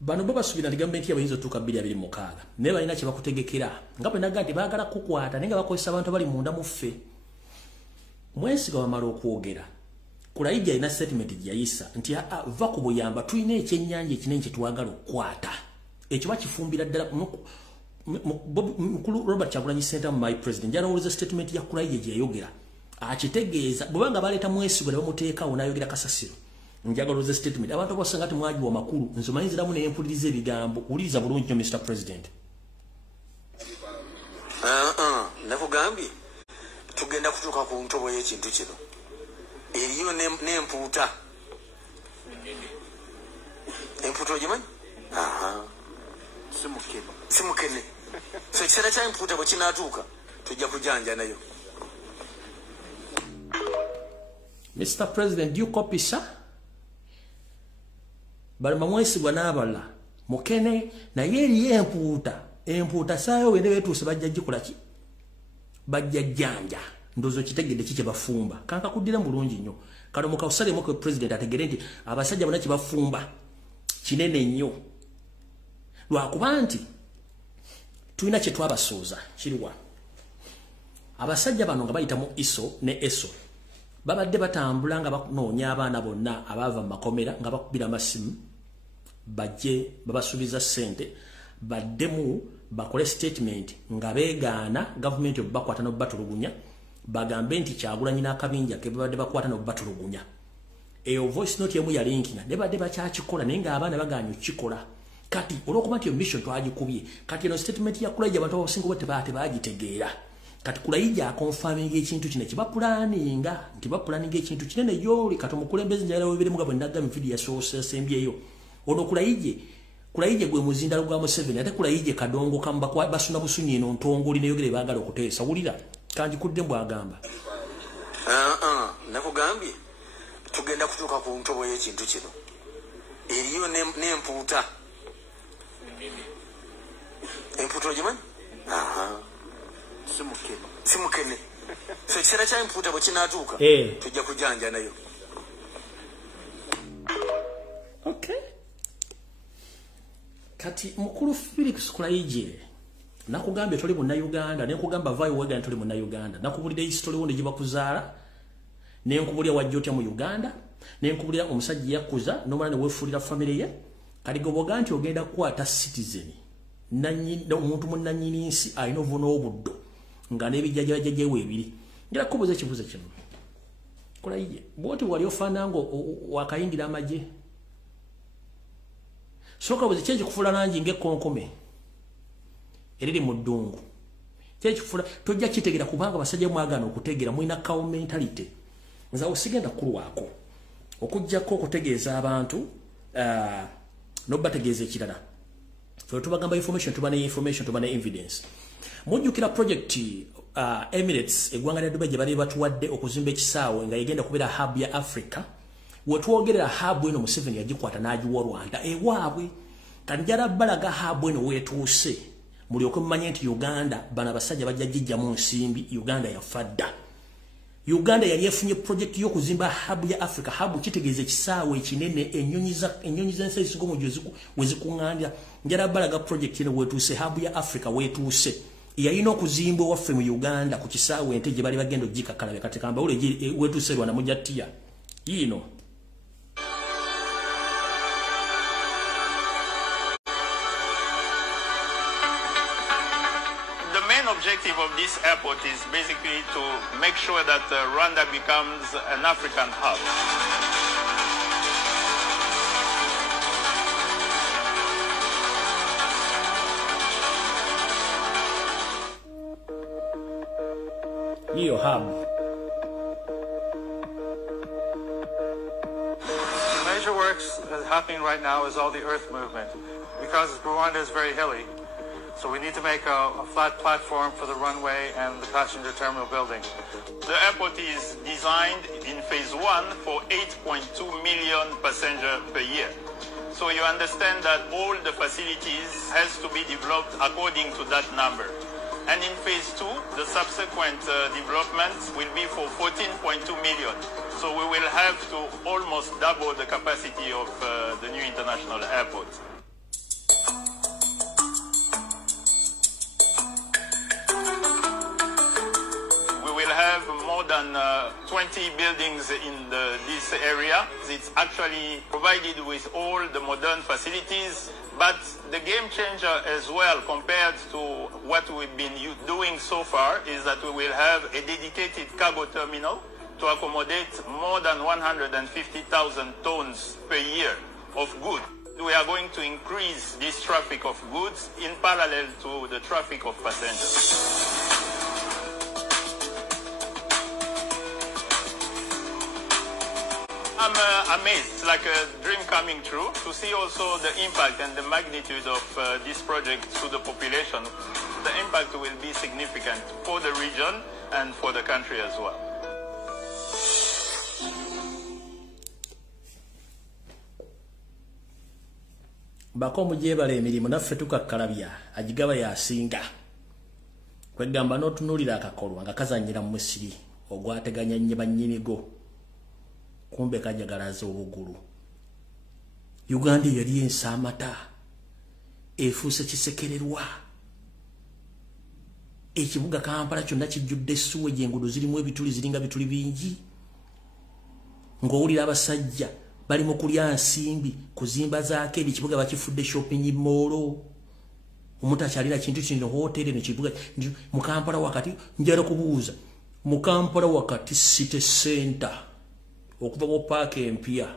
Bano baba subira ndi gavumenti yabayinza otuuka 2026. Naye balina kye bakutegekera. Nga bwe naga nti baagala kukwata naye nga bakozesa abantu abali munda mu ffe. Mwesiga wamala okwogera. Kulayija alina statement gye yayisa nti va ku buyamba tulina ekyennyanja ekinene kye twagala okukwata. Ekyo bakifumbira ddala mukulu Robert Kyagulanyi Ssentamu my president yanawuliza statement ya Kulayija gye yayogera. Akitegeeza bwebanga baleeta Mwesigwa ne bamuteekawo n'ayogera kasasiro. Njagala oze statement abantu basanga ati mwaji wa makulu nzomanyiziramu ne mpuliriza ebigambo uliza bulungi nnyo Mr. President. Nakugambye tugenda kutuuka ku ntobo y'ekintu kino. Eriyo n'empuuta. Empuuta ogimanyi? Simukene. So ekiseera kya empuuta bwe kinaatuuka tujja kujanja nayo. Mr. President, do you copy, sir? Bali Mwesigwa n'abala mukene naye eriyo empuuta saayo wende beetuuse bajja gikola ki? Bajja jjanja. Ndozo kitegedde kike bafumba. Kanka kuddira mulungi nnyo. Kano mukawusale moko president ategere nti abasajja bonna kibafumba kinene nnyo. Lwakuba nti tulina kye twabasooza kiriwa. Abasajja bano nga bayita mu ISO ne ESO. Babadde batambula nga banoonya abaana bonna abaava mu makomera nga bakubira amasimu bajje babasuubiza ssente baddemu bakole statement nga beegaana gavumenti obubakwata n'obubatulugunya bagambe nti Kyagulanyi n'akabinja ke babadde bakwata n'obubatulugunya. Eyo voice note yemu yalinkinga ne badde bakyakikola naye ng'abaana bagaanye okukikola. Kati olw'okuba nti mission twagikubye kati eno statement ya Kulayija abantu abasinga bwe tebaagitegeera. Kati Kulayija akonfaminga ekintu kino kibapulaninga nti bapulaninga ekintu kinene yoli kati omukulembeze njagala weebiremu nga bwe ndagamba video yasoose yasembyeyo. Ono Kulayija gwe muzindalo gwa Museveni ate Kulayija kadongo kamba kwa basuna busunyi eno ntongoli neyogere baagala okuteesa. Wulira kanji kudde mbwagamba. Nakugambye tugenda kutuuka ku ntobo y'ekintu kino. Eriyo n'empuuta. Empuuta ogimanyi? Simukene. So ekiseera kya empuuta bwe kinaatuuka tujja kujanja nayo. Okay. Kati mukulu Felix Kulayija nakugambye tuli mu Uganda ne nkugamba vayo wega tuli mu Uganda nakubulira history wonde gibakuzaala ne nkubulira wajjotya mu Uganda ne nkubulira omusajja yakuza nomala ne weefulira family ye kali goboga nti ogenda kwata citizen omuntu munnanyini nsi alina obuno obuddo nga n'ebijjajjajjajje weebiri ngira kubuza ekibuzo kino Kulayija bwoti wali ofaana ngo wakayingira amagye soka buzi kyeje kufula nanji ng'ekkonkome eriri mu ddungu kyeje kufula tojja kitegera kubanga basajja mwagana okutegera mwina kawo mentality nza osigenda kulwako okujjako okutegeeza abantu n'obategeeza ekirala fe tubagamba information tuba ne evidence mujjukira project Emirates eggwanga lya Dubai gye bali batuwadde okuzimba ekisaawe nga yegenda kubeera hub ya Africa wetwogerera hub eno Museveni yagikwata n'agiwa Rwanda ewaabwe kanjala balaga hub eno weetuuse mulyoke mumanye nti Uganda bana basajja bajja gijja mu nsimbi Uganda yafadda. Uganda yali efunye project y'okuzimba hub ya Africa hub kitegeeza ekisaawe ekinene ennyonyi z'ensi ezisinga wezikuŋŋandira njala balaga project eno weetuuse hub ya Africa weetuuse yalina okuzimba waffe mu Uganda ku kisaawe ente gye bali bagenda ogikakalabe kati kamba ule weetuuse Rwanda mujja ttiya yiino. objective of this airport is basically to make sure that Rwanda becomes an African hub. Your hub. The major works that's happening right now is all the earth movement. Because Rwanda is very hilly, so we need to make a flat platform for the runway and the passenger terminal building. The airport is designed in phase 1 for 8.2 million passengers per year. So you understand that all the facilities has to be developed according to that number. And in phase 2, the subsequent developments will be for 14.2 million. So we will have to almost double the capacity of the new international airport. We will have more than 20 buildings in this area. It's actually provided with all the modern facilities. But the game changer as well compared to what we've been doing so far is that we will have a dedicated cargo terminal to accommodate more than 150,000 tons per year of goods. We are going to increase this traffic of goods in parallel to the traffic of passengers. I'm amazed. It's like a dream coming true to see also the impact and the magnitude of this project to the population. The impact will be significant for the region and for the country as well. Bakomu jebale emirimu naffe tukakkalabya agigaba yasinga kwegamba n'otunuulira akakolwa nga kazannyira mu musiri ogwateganya nnyo bannyinigo kumbe kajagalaza obugulu. Uganda yali ensaamata efuuse kisekererwa. Ekibuga Kampala kyonna kijjudde essuwa enguudo zirimu ebituli ziringa bituli bingi. Ng'owulira abasajja bali mu kulya nsimbi kuzimba zaake ekibuga bakifudde shopping mall. Omuntu akyalira kintu kino hotel eno kibuga mu Kampala wakati njala kubuuza mu Kampala wakati city center okuva mu park empya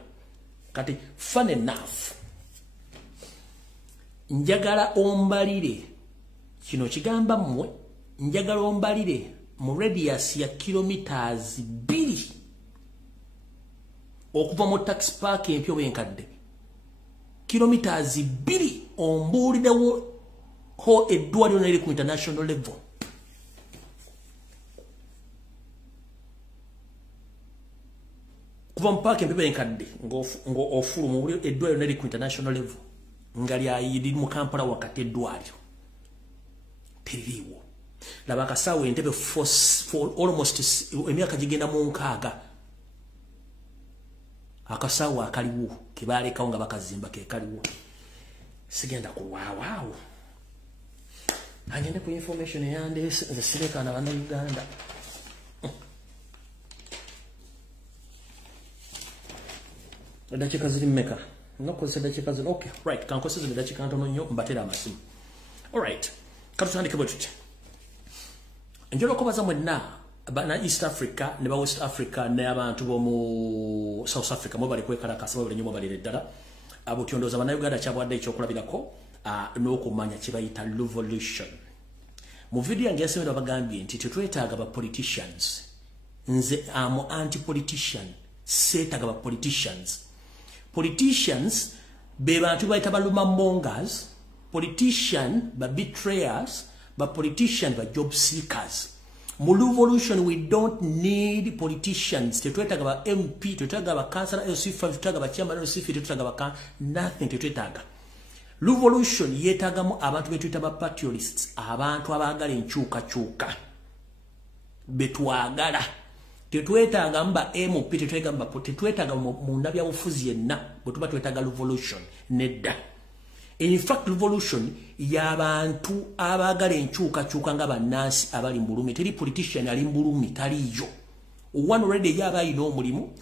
kati fun enough njagala ombalire kino kigamba mmwe njagala ombalire mu radius ya kilometers 2 okuva mu taxi park empya wenkadde kilometers 2 ombuulirewo ho eddwaliro neri ku international level. Kuva mpaka mpebe nkadde ngo ofulu mu eddwaliro neri ku international level ngali ayiri mu Kampala wakati eddwaliro teririwo. Laba akasawo entebe for almost emyaka gigenda mu nkaaga akasawo akaliwo kebalekawo nga bakazimba ke kaliwo sigenda kulwawaawo. Agende ku information yande sireka na bana Uganda. Dakika ziri mmeka? Nokozesa dakika ziri. Okay, right. Kankozesa dakika ntono nnyo mbatera amasimu. All right. Katutandike bwetutya. Njolo kubaza mwenna bana East Africa ne ba West Africa ne abantu bomu South Africa mo bali kwekalakasa bali nnyo bali ddala. Abutyondoza bana Uganda kyabwadde ekyokulabirako n'okumanya kibayita revolution. Mu video yange yasemera bagambye nti tetwetaaga ba politicians. Nze amo anti-politician. Setaga ba politicians. Politicians be bantu bayita baluma mongers. Politician ba betrayers. Ba politician ba job seekers. Mu revolution we don't need politicians. Tetwetaaga ba MP, tetwetaaga ba councillor LC5, tetwetaaga ba chairman LC5, tetwetaaga ba nothing tetwetaaga. Revolution yetagamu abantu betuyita ba patriotists, abantu abaagala enkyukakyuka betwagala. Tetwetaaga mba MP, tetwetaaga mu ndabya bufuzi yenna bwe tuba twetaaga revolution nedda. In fact revolution y'abantu abaagala enkyukakyuka nga bannansi abali mbulumi. Teri politician ali mbulumi taliyo. One already yaba ayina omulimu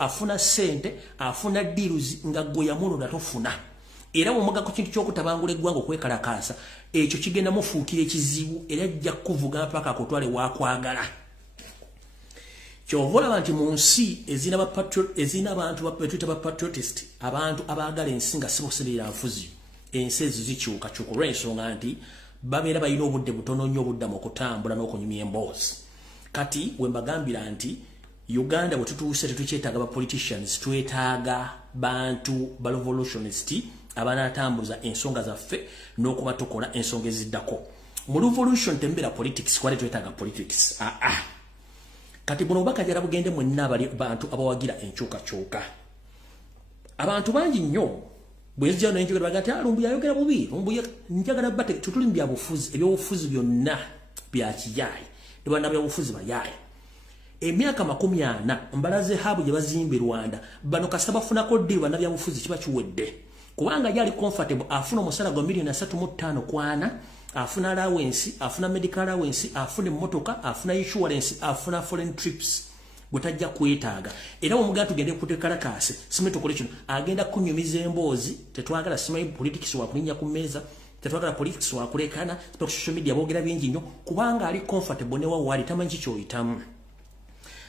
afuna sente afuna deals nga gwe yamuno natofuna. Era omuga ku kintu kyokutabangula eggwanga okwekalakaasa ekyo kigenda mufuukira ekizibu era ajja kuvuga mpaka akutwale wakwagala. Kyova olaba nti mu nsi ezina abantu betuyita bapatriotist, abantu abaagala ensi nga sibuseerera nfuzi, ensi ezo zikyukakyuka olw'ensonga nti babeera balina obudde butono nnyo obuddamu okutambula n'okunyumya emboozi. Kati we mbagambira nti Uganda bwe tutuuse tetukyetaaga ba politicians, twetaaga bantu ba revolutionist abanaatambuza ensonga zaffe n'okuba tukola ensonga eziddako. Mu revolution tembera politics, kwali twetaaga politics. Kati buno bakajala bugende mwenna abali bantu abawagira enkyukakyuka. Abantu bangi nnyo bwezija n'enjogera bagati Lumbuye ayogera bubi, Lumbuye njagala bate tutuli mbya bufuzi, ebyobufuzi byonna bya kiyayi. Bana byobufuzi bayayi. Emyaka 40 mbalaze habu gye bazimbe Rwanda, bano kasaba funako deal bana byobufuzi kiba kiwedde. Kubanga yali comfortable afuna omusala gwa milioni 3.5 kwana, afuna allowance, afuna medical allowance, afuna motoka, afuna insurance, afuna foreign trips. Gutajja kwetaaga. Era omugaa tugende kutekala kase, simeto collection, agenda kunyumiza emboozi, tetwagala simanyi politics wa kulinya ku meza, tetwagala politics wa kulekana, social media boogera bingi nnyo, kubanga ali comfortable ne wawali tamanyi kyoyitamu.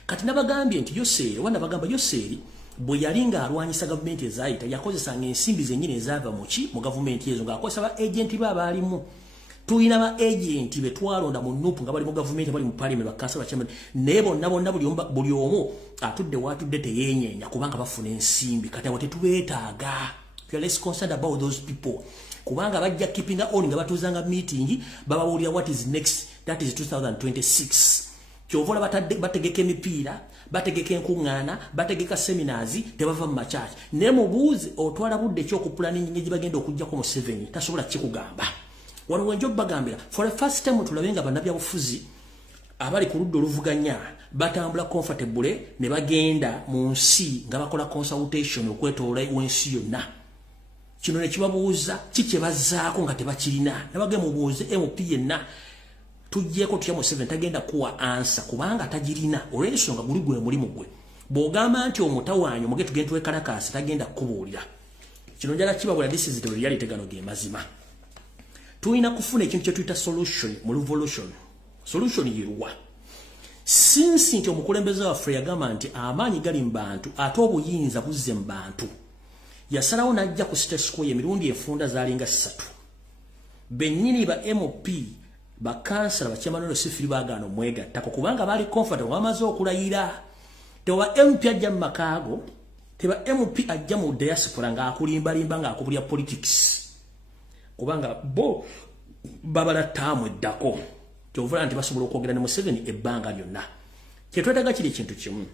Kati nabagambye nti Yoseri, wana bagamba Yoseri, bwe yalinga alwanyisa gavumenti ezaayita yakozesanga ensimbi zennyini ezaava mu gavumenti ezo ng'akozesa ba agenti baalimu. Tuyina ba agenti be twalonda mu NUP nga bali mu gavumenti bali mu parliament bakasa bachairman naye bonna buli omu atudde watudde teyeenyeenya kubanga bafuna ensimbi. Kati abo tetubeetaaga. We are less concerned about those people. Kubanga bajja keeping on nga batuuzanga meeting babawulira what is next, that is 2026. Kyovola bategeka emipiira, bategeka enkuŋŋaana, bategeka seminars, tebava mu machachi. Ne mubuuzi otwala budde ky'okupulaninga gye bagenda okujjako mu 7 tasobola kikugamba. Wano wenjo bagambira for the first time tulabenga banabya bufuzi abali ku luddo oluvuganya batambula comfortable ne bagenda mu nsi nga bakola consultation okwetoola wensi yonna. Kino ne kibabuuza kike bazzaako nga tebakirina ne bagenda mubuuze MP yenna tujjeko tutya mu 7 tagenda kuwa answer kubanga tagirina olw'ensonga guli gwe mulimu gwe. Bw'ogamba nti omutawaanyi muge tugenda twekalakasi tagenda kubuulira. Kino njala kibabula this is the reality gano ge mazima. Tuina kufuna ekintu kye tuyita solution mu revolution. Solution yiruwa. Since nti omukulembeze waffe yagamba nti amaanyi gali mu bantu ate obuyinza buzze mu bantu. Yasalawo n'ajja ku State Square emirundi enfunda zaalinga 3. Bennyini ba MP bakansala bakyamanono sifiri baagaana omwegattako kubanga baali comfortable bamaze okulayira. Tewa MP ajja mu makaago, teba MP ajja mu diaspora ng'akulimbalimba ng'akubulya politics. Kubanga bo babala tamu eddako. Kyovula nti basobola okwogera ne Museveni ebbanga lyonna. Kyetwetaaga kiri ekintu kimu.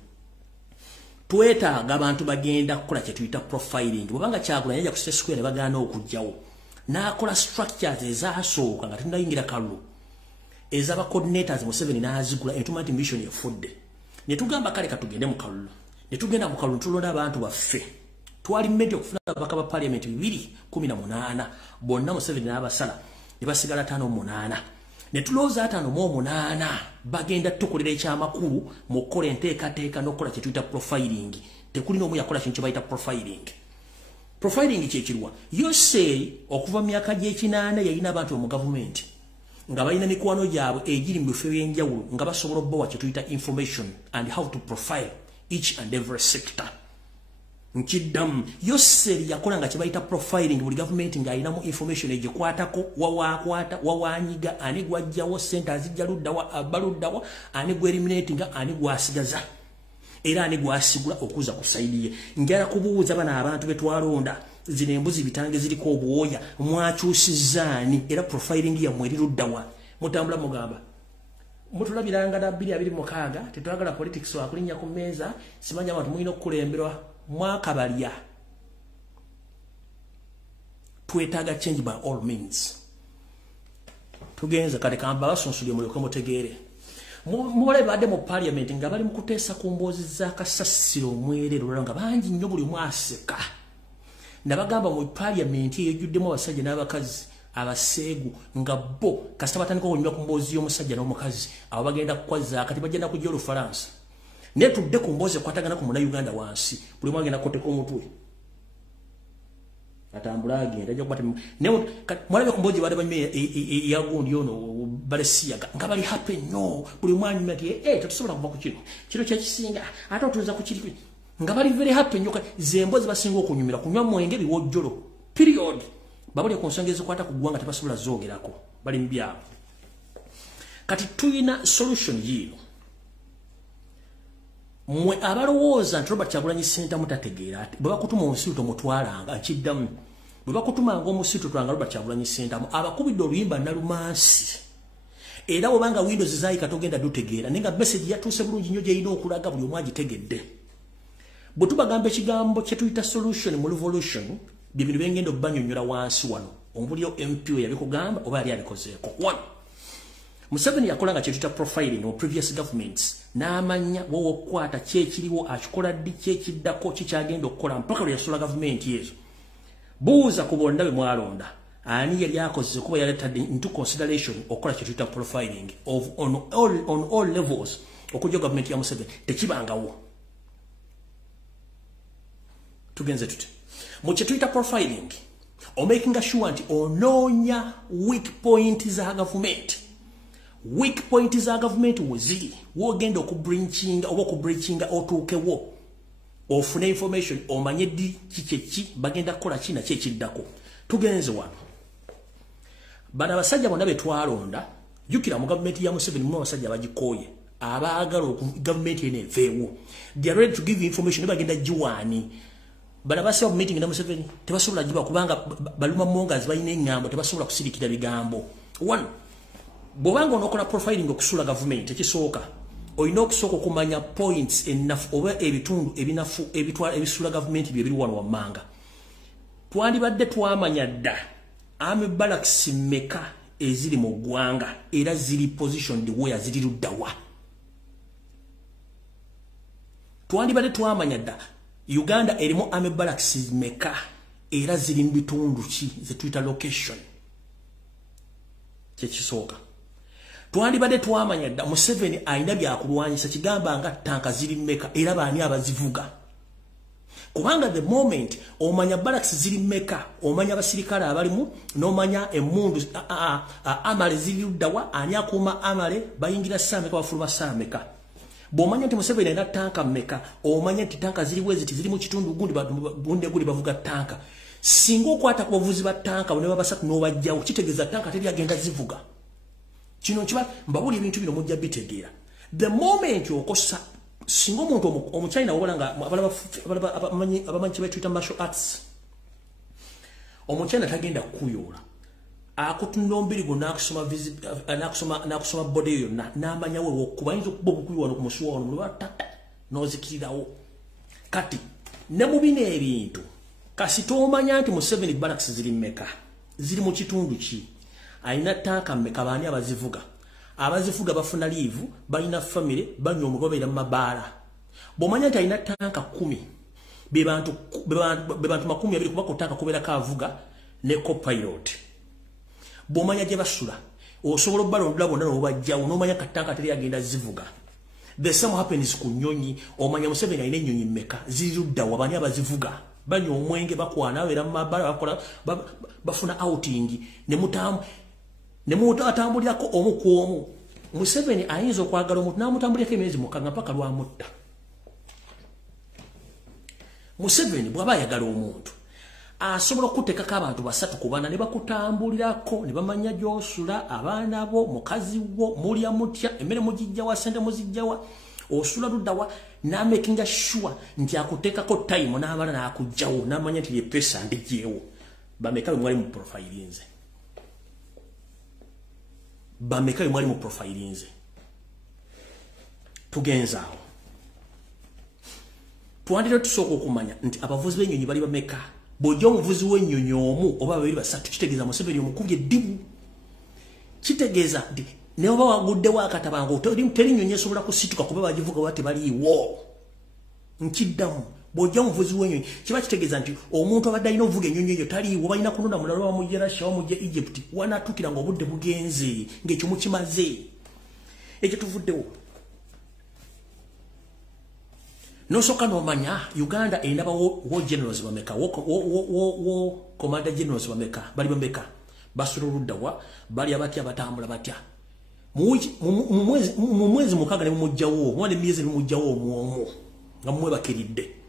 Twetaaga abantu bagenda kukola kye tuyita profiling. Bw'obanga Kyagulanyi yajja ku State Square ne bagaana okujjawo. N'akola structures ezaasooka nga tundayingira kalulu. Ezaba coordinators Museveni n'azigula entuma nti mission efudde. Ne tugamba kale katugende mu kalulu. Ne tugenda mu kalulu tulonda abantu baffe. Twali mmedi okufuna ababaka ba parliament 218 bonna Museveni n'abasala ne basigala 5-8 ne tulooza 5-8 bagenda tukolera ekyamakulu mu kukola enteekateeka n'okukola kye tuyita profiling. Tekuli n'omu yakola kintu kye bayita profiling. Profiling kyekirwa Yoseri okuva mu myaka gy'ekinaana yalina abantu mu gavumenti nga balina mikwano gyabwe egiri mu bifo by'enjawulo nga basobola obbawa kye tuyita information and how to profile each and every sector. Nkiddamu Yoseri yakola nga kibayita profiling buli gavumenti ng'alinamu information egikwatako wawaakwata wawaanyiga ani gwajjawo ssente azijja luddawa abaluddawa ani gw'eliminatinga ani gw'asigaza era ani gwasigula okuza ku saidi ye. Njala kubuuza bana abantu betwalonda zino embuzi bitange ziriko obwoya mwakyusizzaani era profiling yammwe eriruddawa mutambula mugamba mutulabiranga na 2026 tetwagala politics wakulinnya ku mmeeza simanya abantu mulina okukulemberwa mwakabalya. Twetaaga change by all means. Tugenza kale kamba basunsulye mulyoke mutegeere. Mule badde mu parliament nga bali mu kuteesa ku mboozi za kasasiro omwerero olwala nga bangi nnyo buli mwaseka. Nabagamba mu parliament ejjuddemu abasajja n'abakazi abaseegu nga bo kasita batandika okunywa ku mboozi y'omusajja n'omukazi abo bagenda kukwaza kati bagenda kujja Olufalansa. Ne tudde ku mboozi ekwatagana ku Munnayuganda wansi buli mwagenda koteka omutwe. atambula agenda ajja kubata ne mwalabe kumboje bade banyme yagundi ono balesiya nga bali happy no buli mwanyi mati tatusobola kuva ku kino kya kisinga ate otuza ku kiri nga bali very happy nyoka zembozi basinga okunyumira kunywa mwenge biwojjolo period babuli konsongeze kwata kugwanga tebasobola zogerako bali mbya kati tuyina solution yino mwe abalowooza nti Robert Kyagulanyi Ssentamu mutategeera ati bwe bakutuma omusito mutwalanga akiddamu bwe bakutumanga omusito twanga Robert Kyagulanyi Ssentamu abakubidde oluyimba nalumansi era bwobanga Windows zaayika togenda dutegeera nenga message yatuuse bulungi nnyo gyeyina okulaga buli omu agitegedde bwe tubagamba ekigambo kye tuyita solution mu revolution bye bintu bengenda okubanyonnyola wansi wano omubulyo MP yabikugamba oba yali abikozeeko one Museveni yakolanga kye tuyita profiling of previous governments n'amanya wowe okukwata kyekiriwo akikola ddi kyekiddako kikyagenda okukola mpaka lwe yasula gavumenti ezo buuza ku bonna bwe mwalonda ani yali akoze kuba yaletadde into consideration okukola kye tuyita profiling of on all levels okujja gavumenti ya Museveni tekibangawo tugenze tuti mu kye tuyita profiling o making sure nti onoonya weak point za gavumenti weak point za government wozili wogenda okubreachinga oba okubreachinga otuukewo ofune information omanye di kiki bagenda kola kina kyekiddako tugenze wano bana basajja bonna betwalonda jukira mu government ya Museveni mu basajja bagikoye abaagala government ene veewo they are ready to give information bagenda jiwani bana basaba meeting na Museveni tebasobola jiba kubanga baluma mongas bayine ngambo tebasobola kusirikira bigambo one bobanga onokola profiling okusula government ekisooka oyina okusooka okumanya points enough oba ebitundu ebinafu ebitwala ebisula government bye biri wano wammanga twandibadde twamanya dda ame barracks meka eziri mu ggwanga era ziri positioned where ziri luddawa twandibadde twamanya dda Uganda erimu ame barracks meka era ziri mu bitundu ki ze tuyita location kyekisooka twandibadde twamanya dda Museveni ayina byakulwanyisa kigamba nga tanka ziri meka era baani abazivuga kubanga the moment omanya barracks ziri meka omanya abasirikale abalimu n'omanya emundu amale ziri luddawa ani akuuma amale bayingira saameka bafuluma saameka bw'omanya nti Museveni ayina tanka meka omanya nti tanka ziri weziti ziri mu kitundu gundi guli bavuga tanka singa okwata ku bavuzi ba tanka ne babasatu n'obajjawo kitegeeza tanka teri agenda zivuga kino kiba mbabuli ebintu bino mujja bitegeera the moment okosa singo omuntu omuchina obalanga abamanyi kyebetuyita martial arts omuchina tagenda kuyola akutunda ombiri go nakusoma body yonna n'amanya we okuba ayinza okuba okukuyiwano ku musuwa wano mulwata n'ozikirirawo kati ne mu bino ebintu kasita omanya nti Museveni barracks ziri mmeka ziri mu kitundu ki ayina tanka mmeka baani abazivuga bafuna leave balina family banywa omugobeera mu mabaala bw'omanya nti ayina tanka 10 be bantu 20 kuba ku tanka kubeera kavuga ne copilot bw'omanya gye basula osobola obbalondula bonna n'obajjawo n'omanya katanka teri agenda zivuga the same happens ku nnyonyi omanya Museveni ayina ennyonyi mmeka ziri luddawa baani abazivuga banywa omwenge bakwana era mu mabaala bakola bafuna outing ne muto atambulirako omu ku omu Museveni ayinza okwagala omuntu n'amutambulirako emyezi mukanga mpaka lwamutta Museveni bw'aba ayagala omuntu asobola okuteekako abantu 3 ku 4 ne bakutambulirako ne bamanya gy'osula abaana bo mukazi wo mulya mutya emmere mugijjawa sente muzijjawa osula luddawa n'amakinga sure nti akuteekako time n'abala n'akugjawo n'amanya nti ye pesa ndijeewo bameka bwe mwali mu profile nze bameka mwali mu profile nze tugenzaawo twandira tusooka okumanya nti abavuzi b'ennyonyi bali bameka bw'ojja omuvuzi w'ennyonyi omu oba babiri basatu kitegeeza Museveni omukubye eddibu kitegeeza nti ne oba waguddewo akatabanga teri nnyonyi esobola kusituka kuba bagivuga wa tebaliiwo nkiddamu bw'ojja omuvuzi w'ennyonyi kiba kitegeeza nti omuntu abadde alina ovuga ennyonyi eyo taliiwo balina kunona mulala wamujja Russia wamujja Egypt wanaatuukira ng'obudde bugenze ng'ekyo mukimaze ekyo tuvuddewo Nosoka nomanya Uganda enaba war generals bameka wo commander generals bameka bali bameka basurudda wa bali abatya batambula batya mu mwezi mukaga ne mujjawo mwane miezi mujjawo omwo nga mwe bakiridde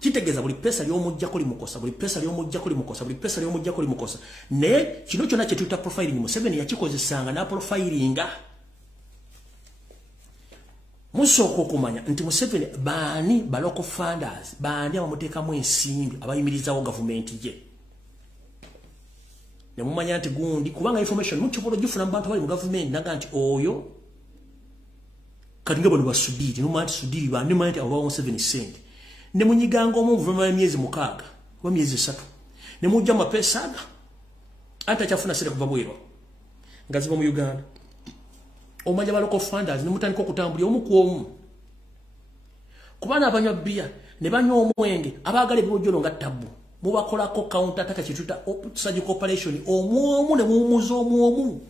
kitegeza buli pesa lyo mujja kuli mukosa buli pesa lyo mujja kuli mukosa buli pesa lyo mujja kuli mukosa ne kino kyona kye tuta profiling mu 7 yakikozesanga na profilinga musoko kumanya nti mu 7 bani ba local funders bani abamuteka mu ensimbi abayimirizawo government je ne mumanya nti gundi kubanga information muchopolo gifuna abantu bali mu government naga nti oyo kadinga bano basudiri no manti sudiri bani manti abo 7 cent ne munyiganga omu guvernment myezi mukaga wa myezi 3 ne mujja mapesa aga anta chafuna sire kuva bwero ngaziba mu Uganda omanya ba local funders ne mutandika okutambulya omu ku omu kubana abanywa bia ne banywa omwenge abagale bojolo nga tabu mubakolako counter attack kituta surgical operation omu ne mumuzo omu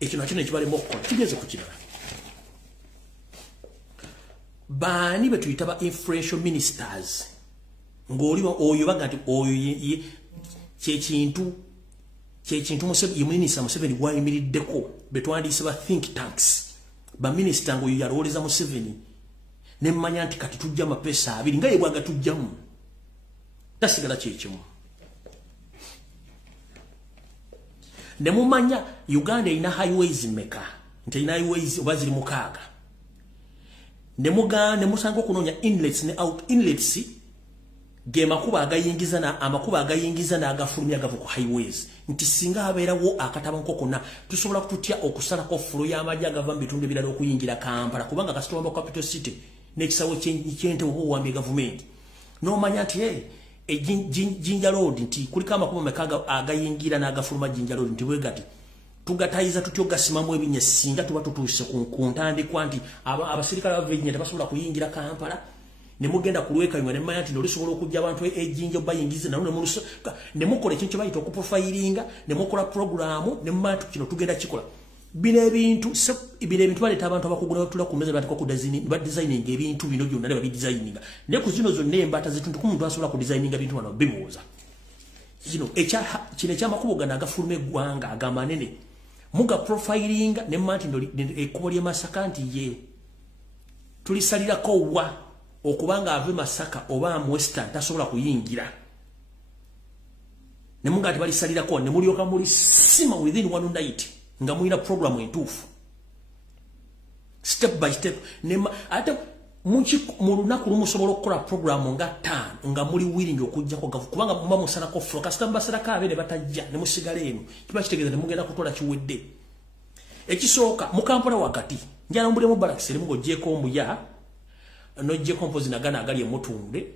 ekino kino kibale mokko kigeze kukirala bani betuyita ba influential ministers ngoli oyo bagati oyo kyekintu Minister Museveni wayimiriddeko betwandise ba think tanks ba minister ngoyo yalowoleza Museveni ne mmanya nti kati tujja mapesa abiri nga yebwaga tujjamu tasigala kyekimu ne mumanya Uganda ina highways meka nti ina highways obaziri mukaga ne musanga okunonya inlets ne out inlets ge makuba agayingiza na amakuba agayingiza na agafulumya gavu ku highways nti singa abeera wo akatabanko konna tusobola kututya okusala ko fulu ya majja gava bitunde bilala okuyingira Kampala kubanga kasitoma capital city nekisawo kyente obo wa government no manya nti Jinja Road nti kulika amakuba mekaga agayingira na agafuluma Jinja Road nti wegati tugatayiza tutyo gasimamu ebinye singa tuba tutuse ku ntandi kwanti abasirikale bavenye tabasobola kuyingira Kampala ne mugenda kulweka yimwe ne manya nti nolisobola okujja abantu ejinja bayingize na ne mukole kintu bayita okuprofilinga ne mukola program ne mmantu kino tugenda kikola bine ebintu baleta abantu abakugula batula ku meza batiko ku designing ebintu bino byonna ne babidesigninga ne ku zino zonna embata zituntu ku muntu asobola ku designinga bintu bano bimuza kino kine kya makubo gana agafulume gwanga agamanene muga profilinga ne mmanti ekubo lye Masaka nti ye tulisalira ko wa okubanga ave Masaka oba mu Western tasobola kuyingira ne munga ati balisalira ko ne mulyoka muri sima within one night nga muina program entufu step by step ne ate mu lunaku lumu sobola okukola program nga 5 nga muri willing okujja ko gavu kubanga mba musala ko flo kasita mbasala ka abere batajja ne musigala eno kiba kitegeza ne mugenda kutola kiwedde ekisooka mu Kampala wakati njala mbule mu barracks ne mugo jeko mbuya no je compose na gana agali emutunde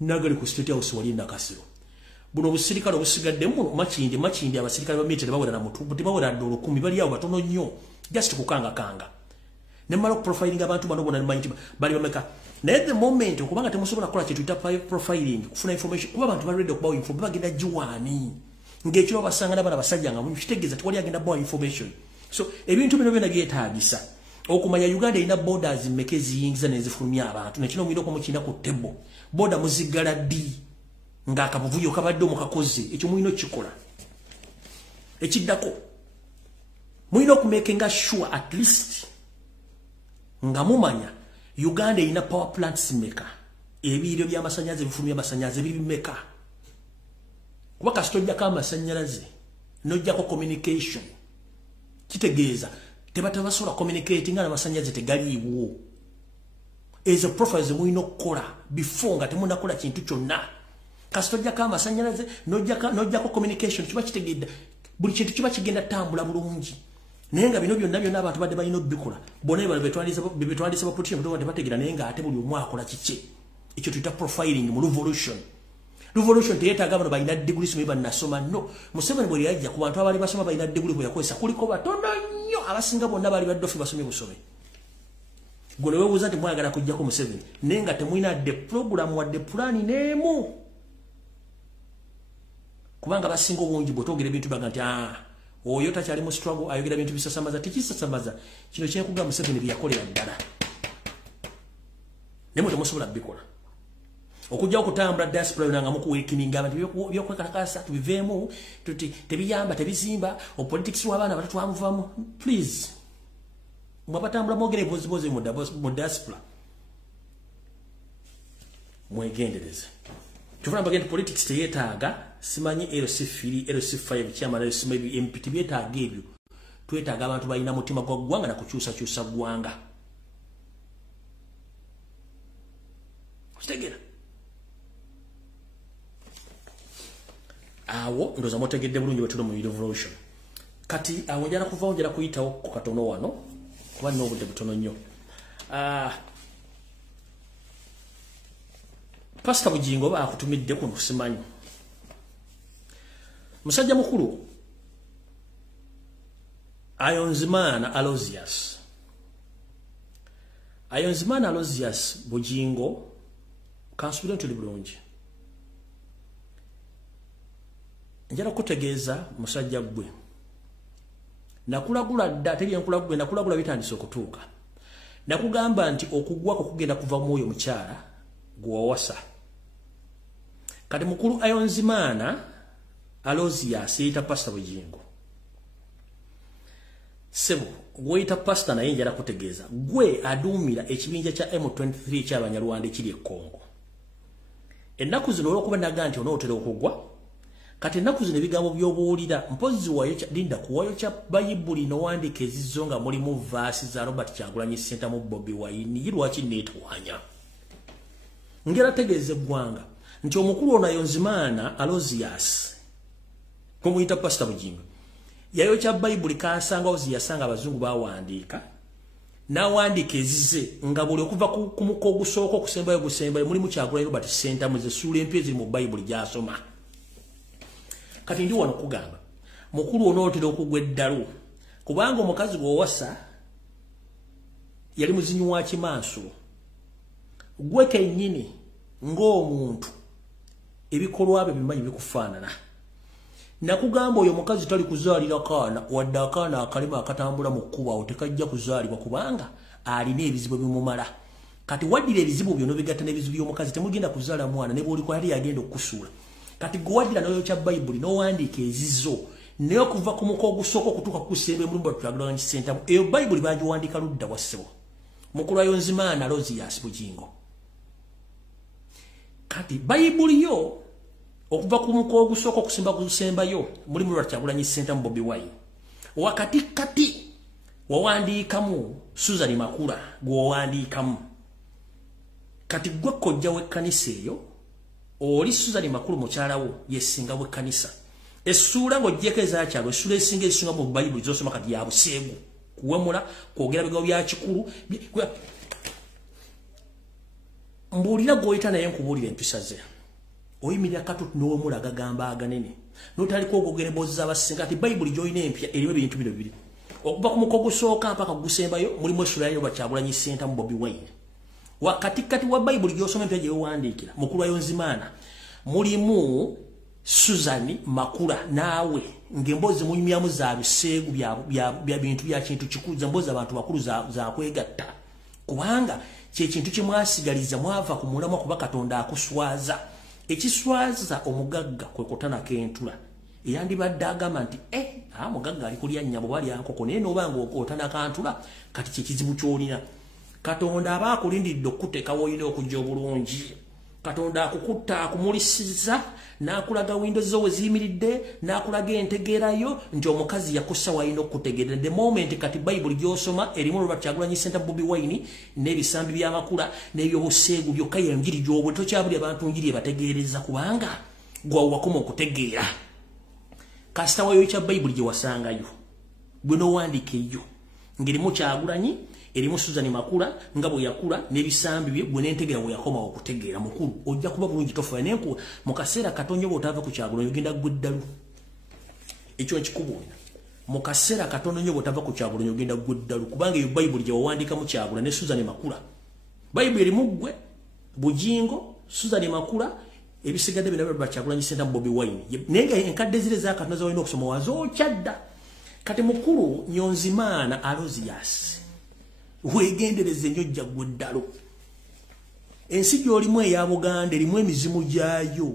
nagali ku state house wali na Kasiro buno busirikalo busigadde mu machindi abasirikale ba military bawera na mutumbu tibawera ndolo 10 bali yawo batono nnyo just kukanga ne malo profiling abantu bano bona mind bali bameka na at the moment okubanga temusobola kola kitu ita profiling kufuna information kuba abantu bali ready okubawo info bagenda juwani ngekyo basanga nabana basajja nga mu kitegeza twali agenda bawo information so ebintu bino byona byetagisa okumanya Uganda ina borders mekezi yingiza nezifulumya abantu ne kino mwino ko mukina ku table border muzigala di nga akabuvuyo kabadde mukakoze ekyo mwino kikola ekiddako mwino kumekenga sure at least nga mumanya Uganda ina power plants meka ebiro bya masanyaze bifulumya masanyaze bibimeka kuba kastojja kama masanyaze nojja ko communication kitegeeza tebatabasola communicating na masanyaze tegaliwo as a profiles mwino kola before nga temunda kola kintu kyonna kastojja kama masanyaze nojja ko communication kiba kitegedda buli kintu kiba kigenda tambula bulungi nenga bino byonna byonna abantu badde balina bikola bone bale betwandisa protection ndo bategira nenga ate buli omwaka kola kiche ekyo tuita profiling mu revolution teyetaaga bano balina degrees meba nasoma no Museveni bwe yajja ku bantu abali basoma balina degree bwe yakozesa kuliko batono nnyo abasinga bonna bali baddofi basomye busome gole webuuza nti mwagala kujjako Museveni nenga temwina de program wadde plan neemu kubanga basinga obungi bwetogera ebintu baga nti oyo takyali mu struggle ayogera bintu bisasamaza tikisasamaza kino kyekuga Museveni byakolera ddala nemwe temusobola bikola okujja okutambula diaspora yona nga mukuwekininga abantu byokwekalakasa tubiveemu tuti tebiyamba tebizimba opolitics w'abaana bato twamuvamu please mwabatambula mwogere bozibozi mu diaspora mwegendereze tufuna bagenda politics teyetaaga simanyi LC4 LC5 kyamala LC MP byetaaga ebyo twetaaga abantu balina mutima gwa gwanga na kukyusa gwanga kutegera awo ndoza motegedde bulungi wetulo mu revolution kati awo njala kuva njala kuyitawo ku katono wano kuba n'obudde butono nnyo Pastor Bujingo bakutumidde kuno simanyi musajja mukulu Ayonzimana Aloysius Bujingo kansubira ntuli bulungi njala kutegeeza musajja gwe nakulagula dda teri enkulagula nakulagula bitandise okutuuka nakugamba nti okugwa ko kugenda kuva mwoyo mukyala gwawasa kati mukulu Ayonzimana Aloysius yita Pastor Bujingo sebo goita pastor naye njala kutegeeza gwe adumira ekibinja kya M23 ky'Abanyarwanda ekiri e Kongo ennaku zino olwokuba naga nti onootera okugwa kati ennaku zino ebigambo by'obuwulira mpozi wayo linda kuwayo kya bayibuli n'owandika ezizo nga mulimu vaasi za Robert Kyagulanyi Ssentamu mu Bobi Wine lwaki neetwanya ngera tegeeze eggwanga nti omukulu ono Ayonzimana Aloysius kumuyita Pastor Bujingo yayo kya bayibuli kasanga ozi yasanga abazungu bawandiika nawandika ezize nga buli okuva ku muko ogusooka okusembayo gusembayo mulimu Kyagulanyi Robert Ssentamu ze ssuula empya eziri mu bayibuli gy'asoma kati ndi wano kugamba mukulu onootera okugwa eddalu kubanga omukazi gw'owasa yali muzinyi wa kimaaso gwe kennyini ng'omuntu ebikolwa bye bimanyi bikufaanana nakugamba oyo omukazi tali kuzaalira kaana wadde akaana akalimu akatambula mu kkubo awo tekajja kuzaalibwa kubanga alina ebizibu bimumala kati waddira ebizibu byo n'obigatta n'ebizibu by'omukazi temugenda kuzaala mwana ne bw'oliko yali yagenda okukusuula kati gwaddira n'oyo kya bayibuli n'owandiika ezizo naye okuva ku muko ogusooka okutuuka ku kusembe mulimu Kyagulanyi Ssentamu eyo bayibuli bagiwandiika ludda wassebo mukulu Ayonzimana Aloysius Bujingo kati bayibuli yo okuva ku muko ogusooka okusembayo mulimu Kyagulanyi Ssentamu Bobi Wine wakati kati wawandiikamu Susan Makula gwowandiikamu kati gwe kojja w'ekkanisa eyo oli Susan Makulu mukyalawo yesinga w'ekkanisa essuula ng'oggyeko ezakyalo essuula esinga ezisinga mu bayibuli zosoma kati ya buseegu kuwemula kwogera bigambo bya kikulu mbuulira gw'oyita naye nkubuulira empisa ze oyimirira katu n'owemula agagamba aganene n'otaliko ogogera emboozi z'abasinga kati bayibuli gy'olina empya erimu ebintu bino bibiri okuva ku muko ogusooka mpaka gusembayo mulimu essula Robert Kyagulanyi Ssentamu Bobi Wine wakati kati wa bayibuli gy'osoma empya gyewandiikira mukulu Ayonzimana mulimu Susan Makula naawe ng'emboozi munyumyamu za biseegu bya bintu bya kintu kikulu za mboozi abantu bakulu za kwegatta kubanga kye kintu kye mwasigaliza mwava ku mulamwa kuba Katonda akuswaza ekiswaza omugagga kwe kotana k'entula eyandibadde agamba nti mugagga ali kulya nnyabo bali ankoko naye n'obanga okotana kantula kati kye kizibu ky'olina Katonda aba akulindidde okuteeka woyina okujja obulungi Katonda akukutta akumulisiza n'akulaga windows zo we ziyimiridde n'akulaga entegeerayo nti omukazi yakussa wayina okutegeera the moment kati bayibuli gy'osoma erimu Robert Kyagulanyi Ssentamu Bobi Wine n'ebisambi by'amakula n'ebyobuseegu byokka yenjiri gy'obwe tokyabuli abantu njiri ebategeereza kubanga gwawakoma okutegeera kasita wayo kya bayibuli gye wasangayo gwe n'owandiika eyo ng'erimu Kyagulanyi erimu Susan Makula nga bwe yakula n'ebisambi bye gwe n'entegeera bwe yakoma okutegeera mukulu ojja kuba bulungi tofa nenku mu kaseera katonyo bw'otaava ku Kyagulanyi ogenda gweddalu ekyo nkikubuulira mu kaseera katono nnyo bw'otaava ku Kyagulanyi ogenda gweddalu kubanga eyo bayibuli gye wawandiika mu Kyagulanyi ne Susan Makula bayibuli erimu gwe Bujingo Susan Makula ebisigadde bino Robert Kyagulanyi Ssentamu Bobi Wine naye nga enkadde zire za Katonda z'olina okusoma wazokyadda kati mukulu Ayonzimana Aloysius wegendereze nnyo jja gweddalo ensi gy'olimu eya Buganda erimu emizimu gyayo,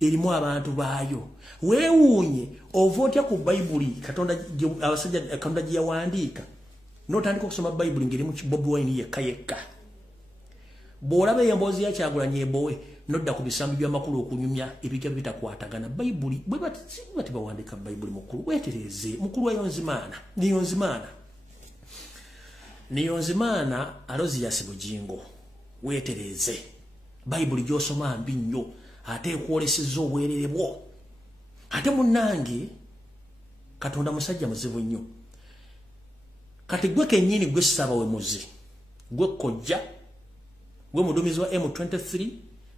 erimu abantu baayo. Weewuunye ova otya ku Bayibuli Katonda gye yawandiika n'otandika okusoma Bayibuli ng'erimu Bobi Wine yekka. Bw'olaba emboozi ya Kyagulanyi ebowe nodda ku bisambi by'amakulu okunyumya ebigya bitakwatagana. Bayibuli bwe bati bawandiika Bayibuli mukulu weetereze. Mukulu wa Niyonzimana Alozias Bugingo weetereze. Bayibuli gy'osoma mbi nnyo ate ekwolesezza obwerere bwo. Ate munnange Katonda musajja muzibu nnyo. Kati gwe kennyini gwe ssaba we muzi, gwe kojja, gwe mudumizi wa M23,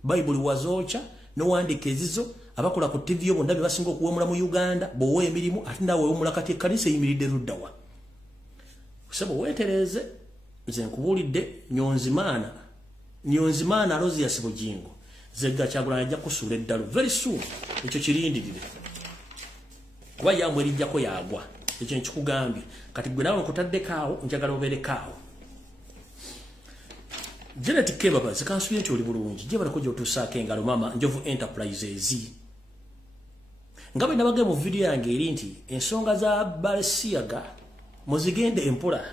Bayibuli wazooca n'owandiika ezizo abakola ku TV bonna bye basinga okuwemula mu Uganda bw'owa emirimu ate naawe wewemula kati ekkanisa eyimiridde luddawa. Kusaba weetereze, nze nkubuulidde Niyonzimana Alozias Bugingo Zega Kyagulanyi ajja kusuula eddalu very soon. Ekyo kirindirire. Kuba yambwe lijjako yagwa. Ekyo nkikugambye. Kati gwe nawe nkutaddeko awo njagala obeereko awo. Janet Kebaba zikansubye nti oli bulungi. Gye balako gy'otuusaako engalo mama Njovu Enterprises. Nga bwe nabagee mu video yange eri nti ensonga za Balenciaga muzigende empola.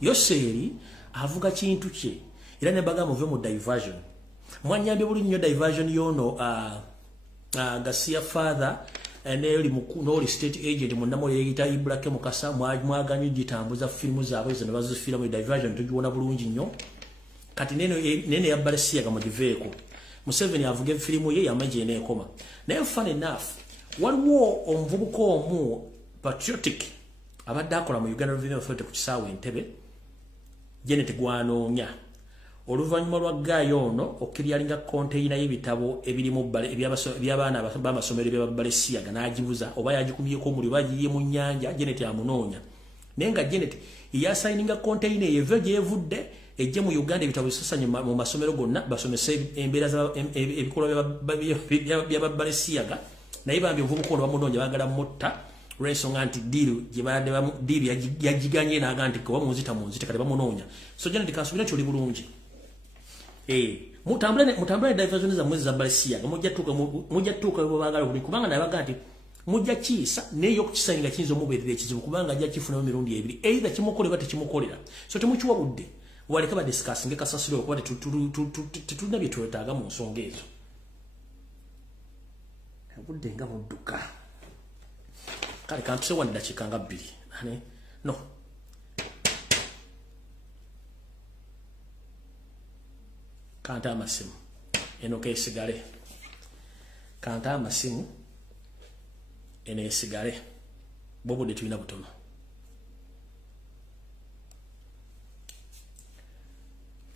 Yoseeri avuga kintu kye era ne baga muve mu diversion. Mwanyambye buli nnyo diversion yono Gasia father n'oli n'oli state agent munnamo yeeyita Ibrahim Mukasa mwaganye gitambuza firimu zaabwe zo ne bazifiira mu diversion tugiwona bulungi nnyo. Kati nene ya Balenciaga mugiveeko. Museveni avuga firimu ye yamaje n'ekoma. Naye fun enough waliwo omuvubuka omu patriotic abadde akola mu Uganda Revenue Authority ku kisaawe Entebbe Janet Gwanoonya. Oluvannyuma lwa Gaayo ono okiryalinga container y'ebitabo ebirimu eby'abaana b'amasomero bya Balenciaga n'agibuza oba yagikumyeko omuliro bagiye mu nnyanja. Janet amunoonya naye nga Janet yasayininga container eyo gyevudde ejje mu Uganda ebitabo bisasanye mu masomero gonna basomese embeera ebikolwa bya Balenciaga. Naye bambi omuvubuka ono bamunoonya baagala mutta olw'ensonga nti diiru yagiganye n'aga nti oba munzita kati bamunoonya. So Janet kansubira nti oli bulungi. Mutambule diversion zammwe za Balenciaga mujja tuuka bwe baagala buli kubanga naye baga nti mujja kiisa naye okukisayinga kiyinza omubeerera ekizibu kubanga ajja kifunamu emirundi ebiri either kimukolera tekimukolera. So temukiwa budde waleka badiscussing kasasiro okuba tetulina bye twetaaga mu nsonga ezo. Budde nga budduka kale kampise wano dakiika nga 2 no kanta amasimu eno keesigale kanta amasimu eno esigale bwobudde tulina butono.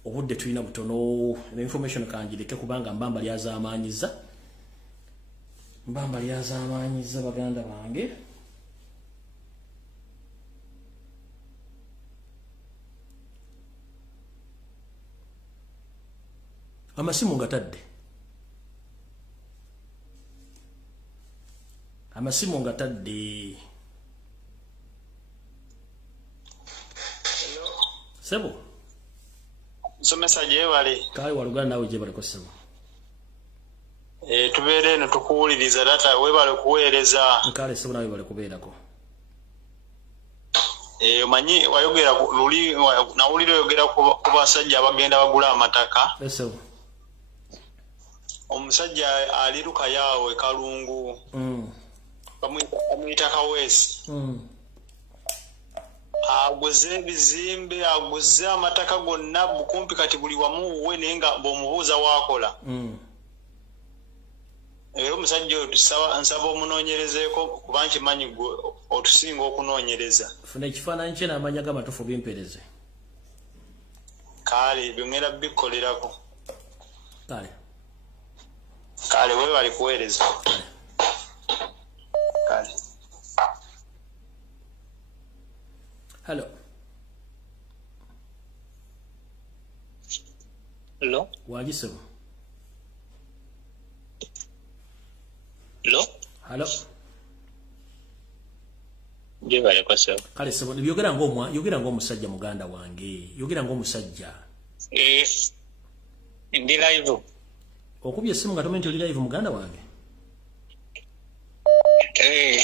Obudde tulina butono information kanjireke kubanga mbamba lyazaamaanyiza baganda bange. Amasimu ngatadde Sebo somesa je wale kai walugana nawe je bale ko sebo tubeere no tukuwuliriza data we bale kuweereza nkale sebo nawe bale kubeerako manyi wayogera luli nawulira yogera ku basajja abagenda bagula amataka. Sebo omusajja aliruka yawe Kalungu bamuyita Kawesi aguze ebizimbe aguze amataka gonna bukumpi kati buli wamu we nenga bomubuuza wakola. Omusajja nsaba omunoonyerezeeko kuba nkimanyi otusinga okunoonyereza. Funa ekifaananyi kye n'amanya g'amatufu bimpereze. Kale bimera bikolerako. Kale we bali kuweereza. Kale. Hello. Hello. Wagisebo. Hello. Je bale ko sebo. Kale sebo yogera ng'omusajja muganda wange. Yogera ng'omusajja. Ndi live. Okubye simu nga tomenti oli live muganda wange.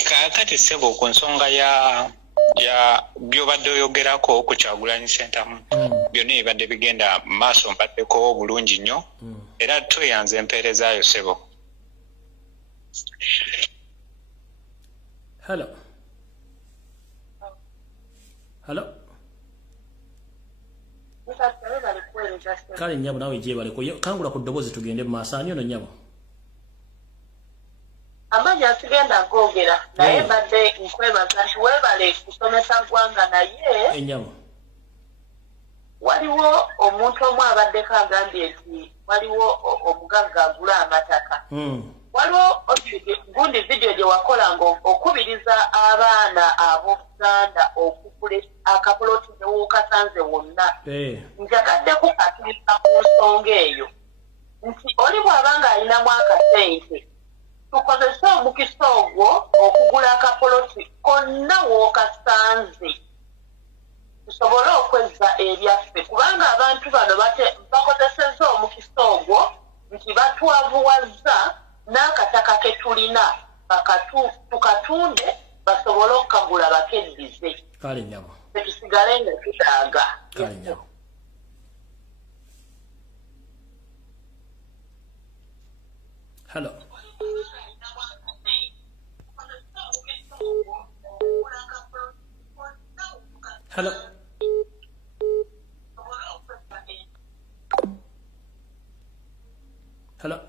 Kakati sebo ku nsonga ya byobadde oyogerako ku Kyagulanyi Center byonna ebadde bigenda maaso mpaddeko bulungi nnyo era tweyanze empeerezaayo sebo. Hello. Kale nyabo nawe jebaleko kangula ku ddobozi tugende mu maaso ani ono nyabo. Amanya sigenda gogera naye badde nkwebaza nti webale kusomesa ggwanga naye enyabo waliwo omuntu omu abaddeko agambye nti waliwo omugagga agula amataka waliwo gundi video gye wakola ng'okubiriza abaana ab'Obuganda okugula akapoloti ne wookasanze wonna njagadde kukatiriza ku nsonga eyo nti oli bw'abanga alinamu akasente tukozese omukisa ogwo okugula akapoloti konna wookasanze tusobole okwezza ebyaffe kubanga abantu bano bakozesezza omukisa ogwo nti batwavuwazza n'akataka ke tulina tukatunde basobole okukagula bakeddize kale nyabo tetusigale nga tutaaga kale nyabo. Hello. Hello. Hello.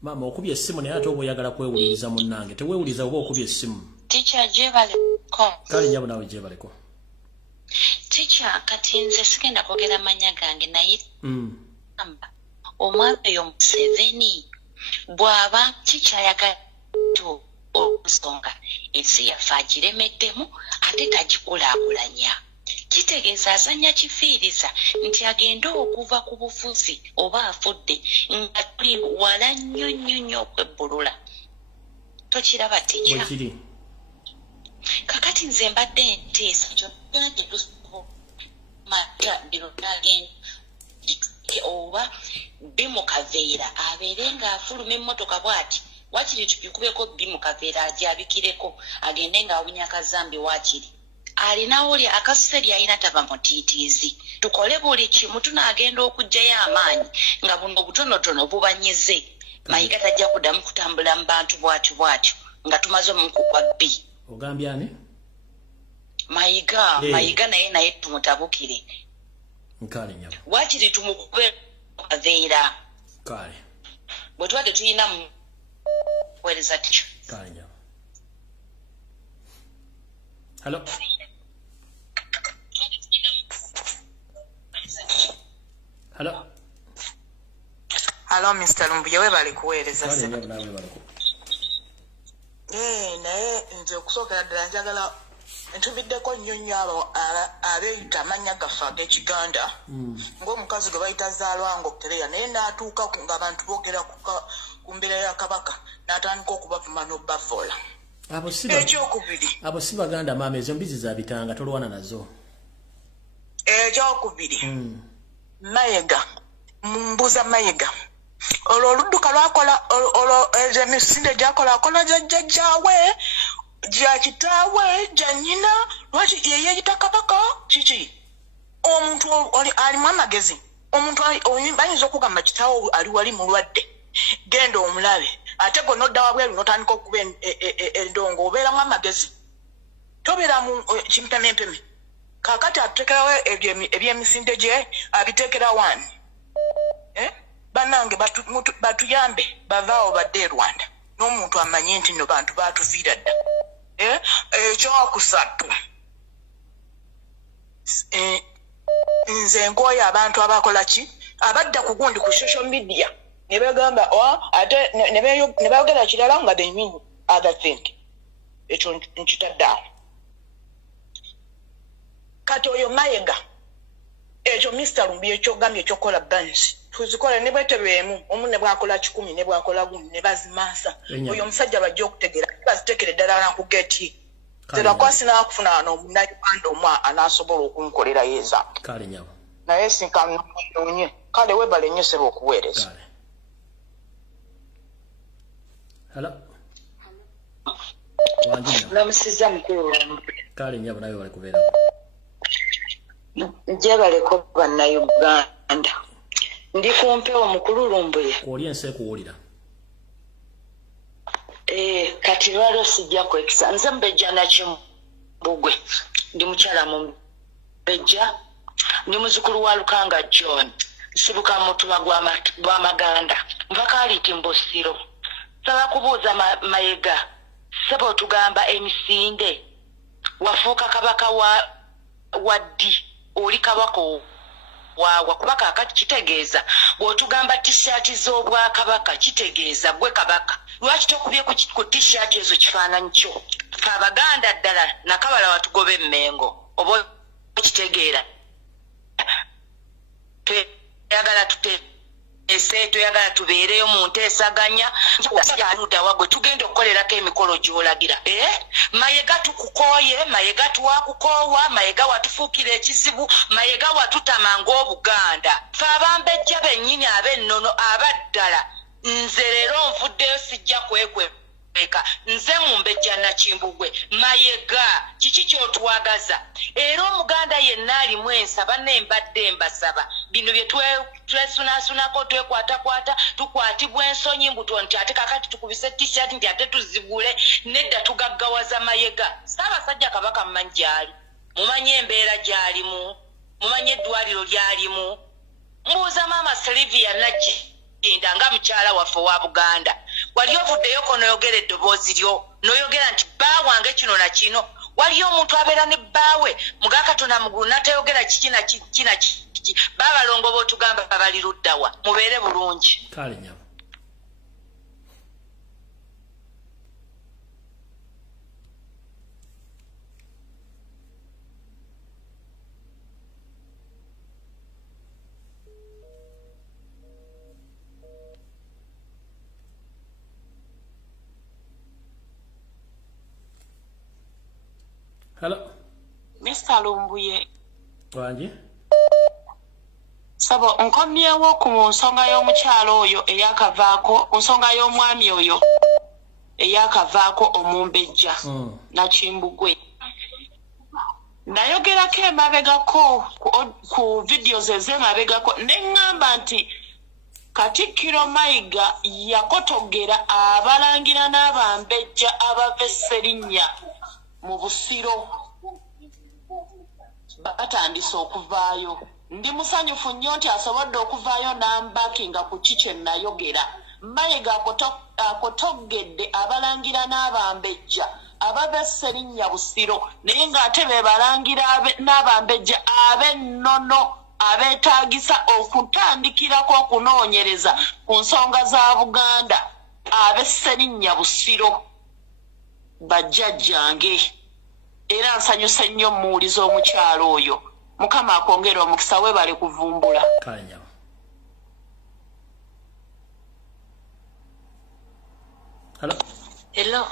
Mama okubye essimu naye ate oba oyagala kwewuliriza munnange teweewuliza oba okubye essimu. Teacher jebaleko. Kale nyabo nawe jebaleko. Teacher kati nze sigenda kwogera mannya gange naye omwana oyo Museveni bw'aba kikyayagala okusonga ensi yaffe agiremeddemu ate tagikulaakulanya. Kitegeeza azanya kifiiriza nti agenda okuva ku bufuzi oba afudde nga tuli wala nnyo nnyo nnyo okwebbulula. Tokiraba teacher? Kakati nze mbadde nteesa kyonna tetusobola birunagenda oba bimukaveera abeere ng'afuluma emmotoka bw'ati wakiri tugikubeko bimukaveera agyabikireko agende ng'awunya akazambi wakiri alinawo oli akaseri alina taba mutiitiizi tukole buli kimu tunaagenda okuggyayo amaanyi nga buno obutonotono bubanyize Mayiga tajja kuddamu kutambula mu bantu bwatyo nga tumaze omuku kwa bbi. Ogambye ani? Mayiga naye tumutabukire. Nkale nyabo. Wakiri tumukube aveera. Kale. Bwe twade tuyina mu wereza ticho. Kale nyabo. Hello. Hello. Hello Mr. Lumbuye webale kuweereza. Kale nyabo nawe balako. Naye nze okusooka ddala njagala ntubiddeko nnyo abo abeeyita amannya gaffe ag'Ekiganda ng'omukazi gwe bayita Zaalwango Tereya naye n'atuuka ng'abantu boogera ku mbeera ya Kabaka n'atandika okubavuma n'obbavoola. Ekyokubiri. Abo si Baganda maama ezo mbizi za bitanga tolwana nazo. Ekyokubiri. Mayiga. Mumbuza Mayiga. Oludduka lwakola emisinde akola jjajjaawe gya kitaawe gya nnyina lwaki yeyeyita Kabaka kiki omuntu alimu amagezi omuntu bayinza okugamba kitaawe ali wali mulwadde genda omulabe ate gwe nodda wabweru n'otandika okuba endongo obeeramu amagezi tobeera mu kimpemempeme kaakati atutekerawo ebyemisinde gye abiteekera wani bannange batuyambe bavaawo badde e Rwanda n'omuntu amanye nti no bantu baatuviira dda. Ekyokusatu nze nkooye abantu abakola ki abadda ku gundi ku social media ne bagamba ate ne bayogera kirala nga they mean other thing. Ekyo nkitadde awo. Kati oyo Mayiga ekyo Mr. Lumbi ekyogambye ekyokola bansi tuzikola ne bwetebeemu omu ne bwakola 10 ne bwakola 10 ne bazimasa oyo omusajja bajja okutegera bazitekere ddala na ku geti tera kwasina kufuna n'omunnayuganda omu anaasobola okunkolera yeeza kale nyabo naye sinkanonye kale webale nnyo seba okuweereza Hello. Namusiza mukulu kale nyabo nawe bali kubeera njebaleko bannayuganda ndi kumpewo mukulu Lumbuye oli ense kuwulira kati lwalo sijja kwekisa nze Mbejja Nakimbugwe ndi mukyala mu Mbejja ndi muzukulu wa Lukanga John sibuka mutuba gwa Maganda mpaka aliti Mbosiro sala kubuuza Mayega sebo tugamba emisinde wafuuka kabaka wa ddi oli kabaka wawa kubaka akati kitegeeza bw'otugamba t-shirt z'obwakabaka kitegeeza gwe kabaka lwaki tokubye ku t-shirt ezo kifaananyi kyo fe Abaganda ddala nakabala watugoba emmengo oba kitegeera tweyagala tweyagala tubeereyo mu nteesaganya yanudawa gwe tugenda okukolerako emikolo gy'olagira Mayega tukukooye Mayega tuwakukoowa Mayega watufuukira ekizibu Mayega watutama ng'Obuganda fe Abambejja bennyini ab'ennono abaddala nze leero nvuddeyo sijja kwekweka nze mu Mbejja Nakimbugwe Mayega kiki ky'otwagaza era Omuganda yenna alimu ensaba n'embadde mbasaba bino bye twesunaasunako twekwatakwata tukwatibwa ensonyi mbuto nti ate kakati tukubise t-shirt nti ate tuzigule nedda tugaggawaza Mayega Ssaabasajja Kabaka mmanyi gy'ali mumanyi embeera gy'alimu mumanyi eddwaliro ly'alimu mbuuza maama Sylvia Nagginda nga mukyala waffe wa Buganda wali ovuddeyo ko noyogera eddoboozi lyo noyogera nti bba wange kino na kino waliyo omuntu abeera ne bbaawe muga Katonda mugulu natayogera kiki na kiki na kiki baabalongo bootugamba bali luddawa mubeere bulungi kale nyabo Hello. Mr. Lumbuye. Wanji? Sabo nkomyewo ku nsonga y'omukyalo oyo eyakavaako nsonga y'omwami oyo eyakavaako Omumbejja Nakimbugwe. Nayogerako emabegako ku videos ez'emabegako neŋŋamba nti Katikkiro Mayiga yakotogera abalangira n'Abambejja abava e Serinnya mu Busiro batandise okuvaayo ndi musanyufu nnyo nti asobodde okuvaayo n'ambakinga ku kikye nayogera Mayiga akotogedde abalangira n'Abambejja abava e Serinnya Busiro naye ng'ate be balangira n'Abambejja ab'ennono abeetaagisa okutandikirako okunoonyereza ku nsonga za Buganda ab'e Serinnya Busiro bajjajjange era nsanyuse nnyo muwuliza omukyalo oyo Mukama akwongera omukisa webale kuvumbula kale nyabo Hello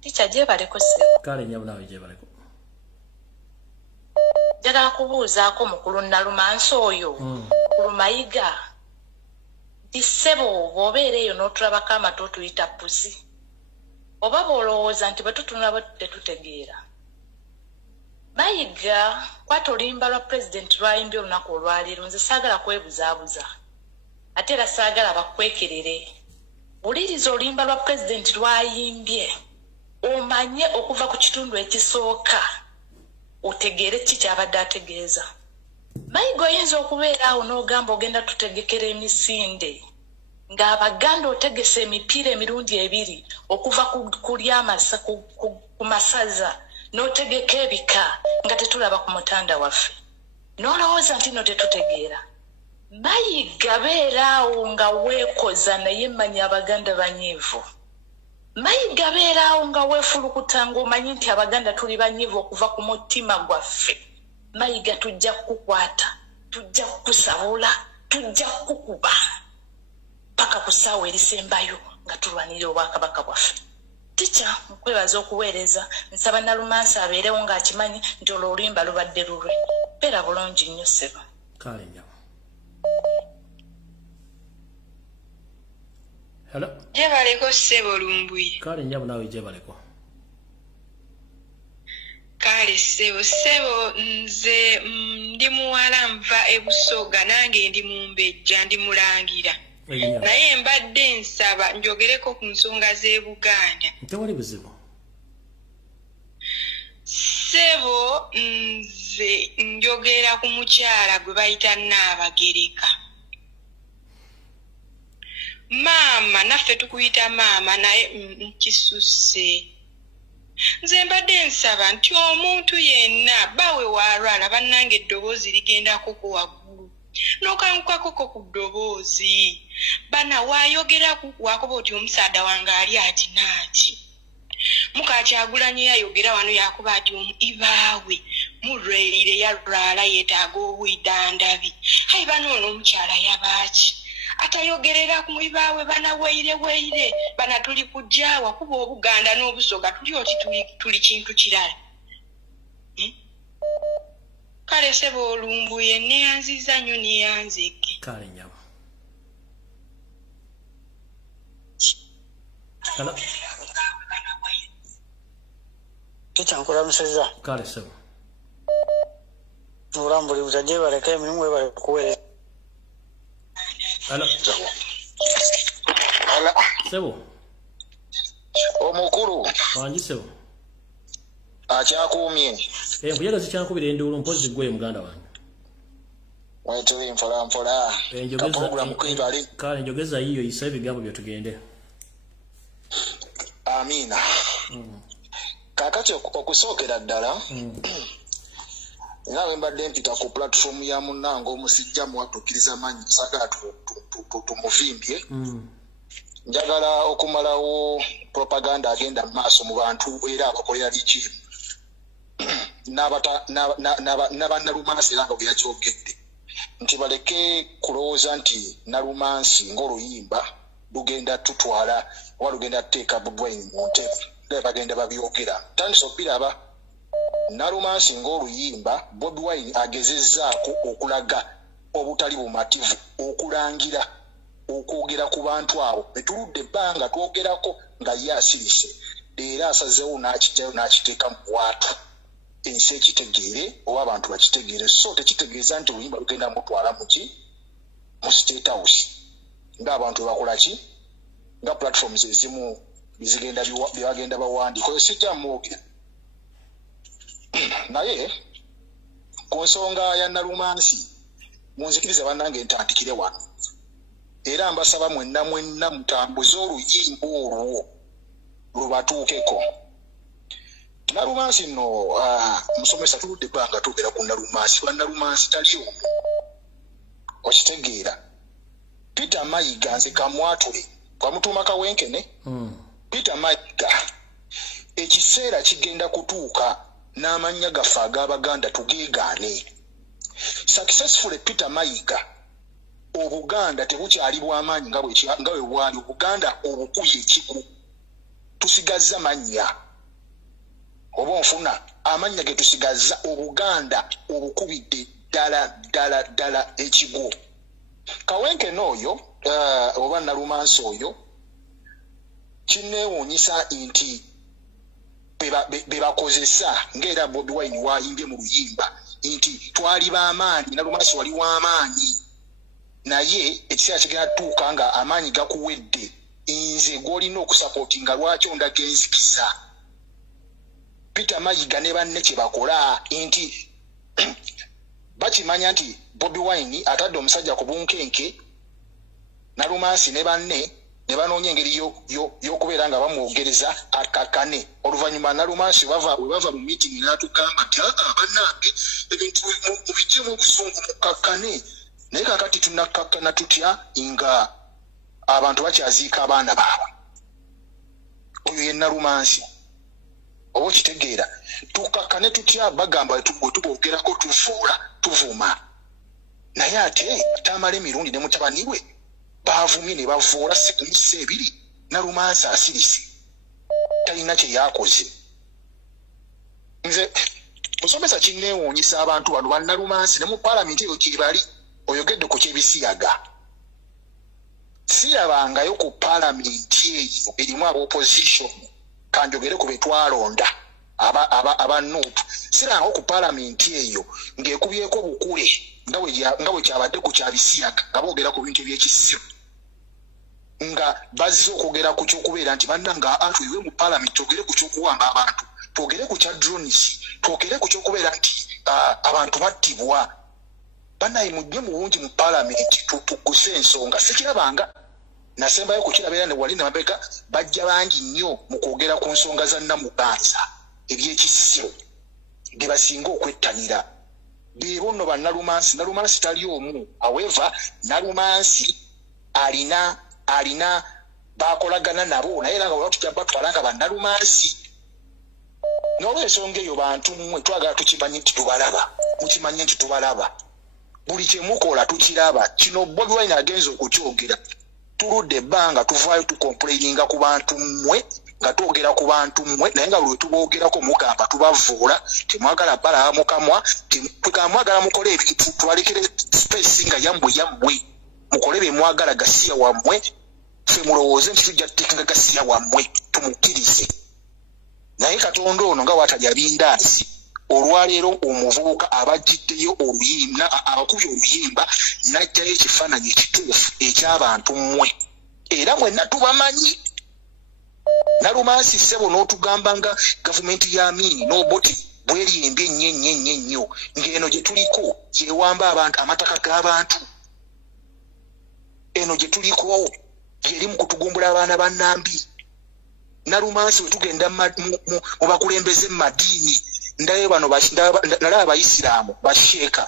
Ticha jebaleko sebo kale nyabo nawe jebaleko njagala kubuuzaako mukulu Nalumansi oyo mukulu Mayiga disebo bw'obeera eyo n'otulabako amatu otuyita pusi oba bw'olowooza nti bwe tutunula bwe tetutegeera Mayiga kwata oluyimba lwa pulezidenti lwayimbye olunaku olwaleero nze saagala kwebuzaabuza ate era saagala bakwekerere wuliriza oluyimba lwa pulezidenti lwayimbye omanye okuva ku kitundu ekisooka otegeere ki kyabadde ategeeza Mayiga oyinza okubeera awo n'ogamba ogenda tutegekera emisinde ng'Abaganda otegese emipiira emirundi ebiri okuva ku masaza n'otegeka ebika nga tetulaba ku mutanda waffe n'olowooza nti no tetutegeera Mayiga beera awo nga weekoza naye manya Abaganda banyiivu Mayiga beera awo nga weefulukuta ng'omanyi nti Abaganda tuli banyiivu okuva ku mutima gwaffe Mayiga tujja kukwata, tujja kusabula, tujja kukuba paka kusaawa erisembayo nga tulwanira obwakabaka bwaffe. Ticha nkwebaza okuweereza nsaba Nalumansi abeerewo ng'akimanyi nti olwo oluyimba lubadde lulwe. Beera bulungi nnyo ssebo. Kale njawo. Hello. Jebaleko ssebo Lumbuye. Kale njawo nawe jebaleko. Kale ssebo nze ndi muwala nva e Busoga nange ndi mu Mbejja ndi mulangira. Naye mbadde nsaba njogereko ku nsonga z'e Buganda. Tewali buzibu. Ssebo nze njogera ku mukyala gwe bayita Nnaabagereka. Maama naffe tukuyita maama naye nkisusse. Nze mbadde nsaba nti omuntu yenna bawe walwala bannange eddoboozi ligendako ku waggulu. N'okangukako ku ddoboozi. Bana waayogeraku wakuba oti omusaada wange ali ati naaki. Mukakyagulanyi yayogera wano yakuba ati ibaawe mulwelire yalwala yeetaaga obwidandabi. Hayi bano ono omukyala yabaaki. Atayogerera ku ibaawe bana weire bana tuli kujjawa kuba Obuganda n'Obusoga tuli oti tuli kintu kirala. Kale ssebo Olumbuye neyanziza nnyo neyanzike. Kale nyawo. Hello. Tuchankulamusizza. Kale ssebo. Mulambuli butaje baleka emirimu webale kuweereza. Hello. Hello. Sebo. Omukulu. Wangi sebo. Akyakuumye. Mpuyaga zikyankubira enduulu mpozi gwe muganda wange. Wetuli mpola. Program kwibali. Kale njogeza hiyo isa ebigambo bye tugende. Amina. Kakati okusookera ddala. Nawe mbadde mpita ku platform ya munnange omusijja muwatuukiriza manyi sagala tumuvimbye. Njagala okumalawo propaganda agenda mu maaso mu bantu era abakolera likimu. N'Abannalumansi era nga bwe yakyogedde nti baleke kulowooza nti Nalumansi ng'oluyimba lugenda tutwala oba lugenda tuteeka Bobi Wine mu ntebe. Bagenda babyogera. Tandisa okubiraba. Nalumansi ng'oluyimba Bobi Wine agezezzaako okulaga obutali bumativu okulangira okwogera ku bantu abo betuludde ebbanga twogerako nga ye asirise era asazeewo n'akijjayo n'akiteeka mu bwatu ensi ekitegeere oba abantu bakitegeere so tekitegeeza nti oluyimba lugenda mutwala muki mu State House ng'abantu bebakola ki nga platforms ezimu byebagenda bawandiika oyo sijja mwogera. Naye ku nsonga ya Nalumansi munzikirize bannange ntandikire wano era mbasaba mwenna mutambuze oluyimba olwo lubatuukeko. Nalumansi nno musomesa tuludde ebbanga twogera ku Nalumansi. Nalumansi tali omu okitegeera. Peter Mayiga nze kamwatule kwamutuuma kawenkene. Peter Mayiga ekiseera kigenda kutuuka n'amannya gaffe ag'Abaganda tugeegaane. Successful Peter Mayiga Obuganda tebukyali bw'amaanyi nga bwe bwali. Obuganda obukuye ekigu tusigazza mannya oba onfuna amannya ge tusigazza Obuganda obukubidde ddala ekigu. Kawenkene oyo oba Nalumansi oyo kinneewuunyisa nti bebakozesa ng'era Bobi Wine wayimbye mu luyimba nti twali b'amaanyi Nalumansi wali w'amaanyi naye ekiseera kigenda tutuuka nga amaanyi gakuwedde nze gw'olina okusapootinga lwaki ondaga enzikiza. Peter Mayiga ne banne kye bakola nti bakimanya nti Bobi Wine atadde omusajja ku bunkenke Nalumansi ne banne ne banoonya engeri y'okubeera nga bamwogereza akakkane. Oluvannyuma Nalumansi bwe bava mu meeting n'atugamba nti bannange ebintu mubiggyemu obusungu mukakkane. Naye kakati tunakkakkana tutya nga abantu bakyaziika abaana baabwe. Oyo ye Nalumansi. oba okitegeera tukakane tutya bagamba tubogerako tuvuula tuvuma naye ate tamala emirundi ne mutabani we bavumye ne bavuula sekumise ebiri Nalumansi asirisi talina kye yakoze. Nze musomesa kinneewuunyisa abantu bano bannalumansi ne mu paalamenti eyo kyebali oyogedde ku kyebisiyaga. Sirabangayo ku paalamenti eyo erimu ab'opposition kanjogere ku be twalonda aba Nuupu. Sirabangayo ku paalamenti eyo ng'ekubyeko bukule nga bwe kyabadde ku kyabisiyaga nga boogera ku bintu eby'ekisiru. Nga bazze okwogera ku ky'okubeera nti bannanga atwiwe mu paalamenti twogere ku ky'okuwamba abantu, twogere ku kya drones, twogere ku ky'okubeera nti abantu battibwa. Bannaye mujje mu bungi mu paalamenti tugguse ensonga. Sikirabanga nasembayo ku kirabeera ne wali namabega bajja bangi nnyo mu kwogera ku nsonga za Namuganza eby'ekisiru bye basinga okwettanira. Beebo nno bannalumansi, Nalumansi tali omu. However, Nalumansi alina bakolagana nabo naye era nga bwatujja batwalanga bannalumansi. N'olw'ensonga eyo bantu mmwe twagala tukimanye nti tubalaba, mukimanye nti tubalaba. Buli kye mukola tukiraba. Kino Bobi Wine agenza okukyogera. Tuludde ebbanga tuvaayo tukomplaininga ku bantu mmwe nga twogera ku bantu mmwe naye nga lwe tuboogerako mugamba tubavuula temwagala bala mukamwa mwagala mukole ebintu tubalekere space nga yammwe mukole bye mwagala gasiya wammwe ffe mulowooze nti tujja tutekenga gasiya wammwe tumukkirize. Naye Katonda ono nga watalya bindaasi olwaleero omuvubuka abajjiddeyo abakubye oluyimba n'ajjayo ekifaananyi ekituufu eky'abantu mmwe era mwenna tubamanyi. Nalumansi ssebo n'otugamba nga gavumenti ya Amin n'oboti bweriyembye ennyo ng'eno gye tuliko gyewamba abantu amataka g'abantu. Eno gye tuliko gyeri mu kutugumbula abaana ba Nambi. Nalumansi we tugenda mu bakulembeze mu madiini ndaye bano nalaba Abayisiraamu basheeka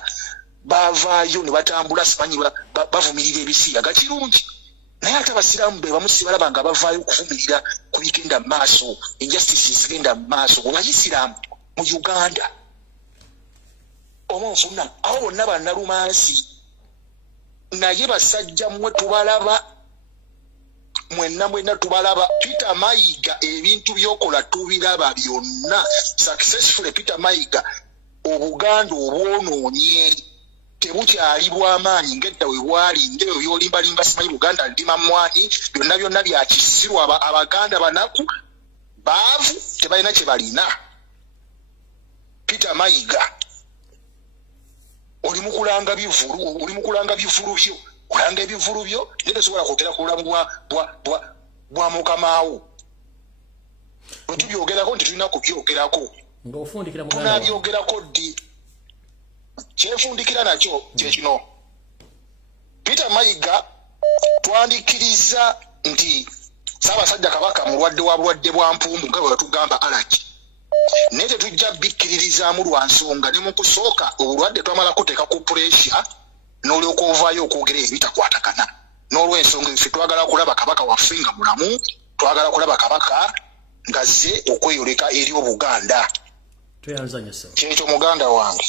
bavaayo ne batambula simanyi bavumirira ebisiyaga kirungi. Naye ate Abasiraamu be bamu sibalaba nga bavaayo okuvumirira ku bigenda mu maaso, injustice zigenda mu maaso. Mu Bayisiraamu mu Uganda oba nfuna abo bonna bannalumansi naye basajja mmwe tubalaba, mwenna tubalaba. Peter Mayiga ebintu byokola tubiraba byonna. Successful Peter Mayiga Obuganda obwonoonye tebukyali bw'amaanyi ng'edda we bwali ng'ebyo by'olimbalimba simanyi Buganda ndima mwanyi byonna bya kisiru. Abaganda banaku baavu tebalina kye balina. Peter Mayiga oli mu kulanga bivulu byo olanga ebivulu byo naye tosobola kwogera ku bulamu bwa mukamaawo. Bwe tubyogerako nti tulina kubyogerako tunabyogerako ddi. Kyefundikira nakyo kyekino. Peter Mayiga twandikiriza nti Ssaabasajja Kabaka mulwadde wa bulwadde bwa mpumbu nga bwe batugamba alaki. Naye tetujja bikkiririzaamu lwa nsonga ne mu kusooka obulwadde twamala kuteeka ku puresha n'olyoka ovaayo okwogera ebitakwatagana. N'olw'ensonga ffe twagala kulaba Kabaka waffe nga mulamu, twagala kulaba Kabaka ngazze okweyoleka eri Obuganda. Kyekyo muganda wange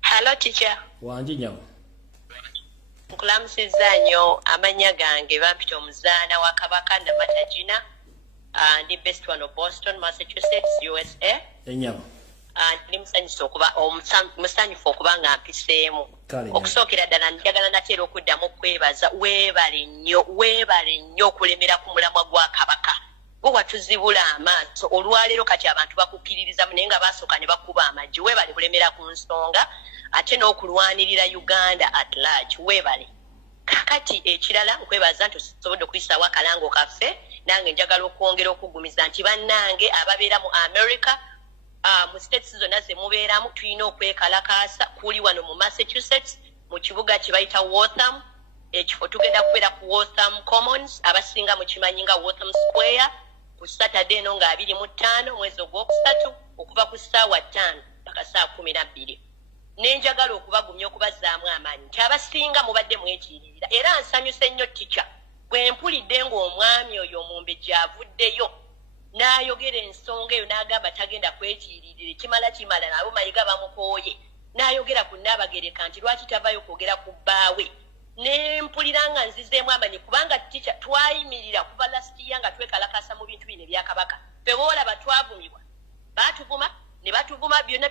Hello teacher. Wangi nyawo. Nkulamusizza nnyo, amannya gange bampita omuzaana wa Kabaka Namatajina, ndi best one of Boston, Massachusetts, USA. Enyawo. Ndi musanyufu okuba nga mpiseemu. Okusookera ddala njagala nateera okuddamu okwebaza weebale nnyo okulemera ku mulamwa gwa Kabaka. Gwe watuzibula amaaso olwaleero kati abantu bakukkiririza naye nga basooka ne bakuba amaggi. Weebale kulemera ku nsonga ate n'okulwanirira Uganda at large. Weebale. Kakati ekirala nkwebaza nti osobodde okuyisaawo akalango kaffe, nange njagala okwongera okugumiza nti bannange ababeera mu America mu states zonna ze mubeeramu tulina okwekalakaasa. Kuli wano mu Massachusetts mu kibuga kye bayita Waltham, ekifo tugenda kubeera ku Waltham Commons, abasinga mukimanyi nga Waltham Square, ku Saturday eno nga 25 mwezi ogwokusatu okuva ku ssaawa 5 mpaka saa 12. Nenjagala okubagumya okubazzaamu amaanyi nti abasinga mubadde mwekirira era nsanyuse nnyo tica bwe mpulidde ng'omwami oyo Omumbejja avuddeyo n'ayogera ensonga eyo n'agamba tagenda kwetiiririra kimala nabo Mayiga bamukooye n'ayogera ku Nnaabagereka nti lwaki tavayo kwogera ku bbaawe ne mpulira nga nzizeemu amanyi kubanga teacher twayimirira kuva last year nga twekalakasa mu bintu bino ebya Kabaka ffe boolaba twavumibwa baatuvuma ne batuvuma byonna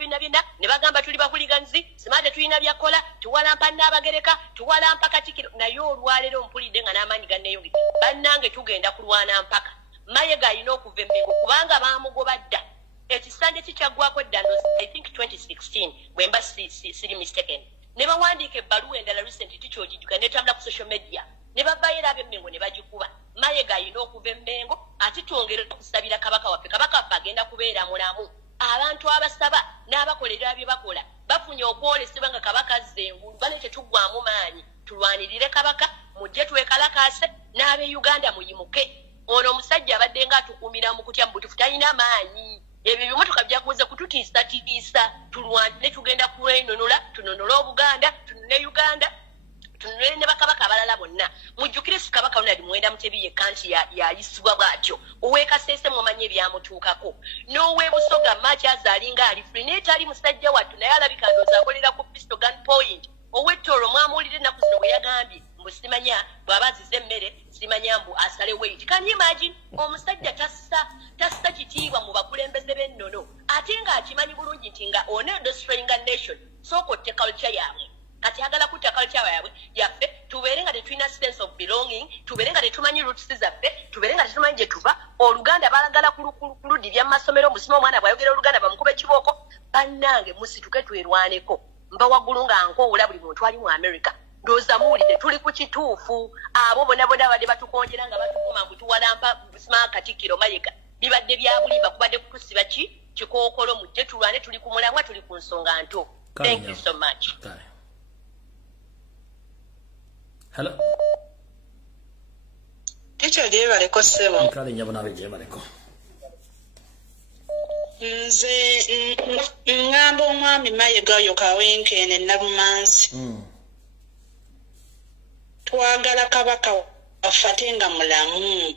ne bagamba tuli bahuliganzi simate tulina byakola tuwalampa Nnaabagereka tuwalampa Katikkiro naye olwaleero mpulidde nga n'amaanyi ganneeyongera bannange tugenda kulwana mpaka Mayiga alina okuva Emmengo kubanga baamugoba dda ekisanja kikyaggwako dda I think 2016 bwe mba siri mistaken ne bawandiika ebbaluwa endala recent tikyogijjuka netambula ku social media ne babayera ab'Emmengo ne bagikuba Mayiga alina okuva Emmengo ate twongere okusabira Kabaka waffe agenda kubeera mulamu abantu abasaba n'abakolera bye bakola bafunye okwolesebwa nga Kabaka azze engulu bane tetuggwamu maanyi tulwanirire Kabaka mujje twekalakaase n'ab'Uganda muyimuke ono omusajja abadde nga atukuumira mu kutya mu butufu talina maanyi ebyo bimotoka byakuweze kututiisa tulwane tugenda kulwenunula tununule Obuganda tununule Uganda tununule ne bakabaka abalala bonna mujjukire si Kabaka ono ali Mwenda Mutebi yekka nti yayisibwa bw'atyo ow'Ekasese mumanye ebyamutuukako n'ow'e Busoga azaalinga ali free naye tali musajja wattu naye alabika ndowooza akolera ku pistol gun point ow'Ettoro mwamuwulire ennaku zino bwe yagambye mbu simanya bw'aba azize emmere simanya mbu asale weight. Can you imagine omusajja tassa kitiibwa mu bakulembeze b'ennono ate ng'akimanyi bulungi nti nga ono destroying a nation sooka otte culture yaabwe kati agala kutta culture yaffe tubeere nga tetulina sense of belonging tubeere nga tetumanyi roots zaffe tubeere nga tetumanyi gye tuva Oluganda balagala kuludibya mu masomero musima omwana bw'ayogera Oluganda bamukuba ekibooko bannange musituke twerwaneko mba waggulu nga nkoowula buli muntu ali mu America ndowooza muwulire tuli ku kituufu abo bonna badde batukonjera nga batukuma ngu tuwalampa Sima Katikkiro Mayiga bibadde bya bulimba kubadde kutusiba kikookolo mujje tulwane tuli ku mulamwa tuli ku nsonga nto. Thank you so much. Hello. Teacher Jebaleko Sebo. Kale nyabona Jebaleko. Nze ngamba omwami Mayiga oyo Kawenkene Nabumansi. Twagala Kabaka waffe nga mulamu.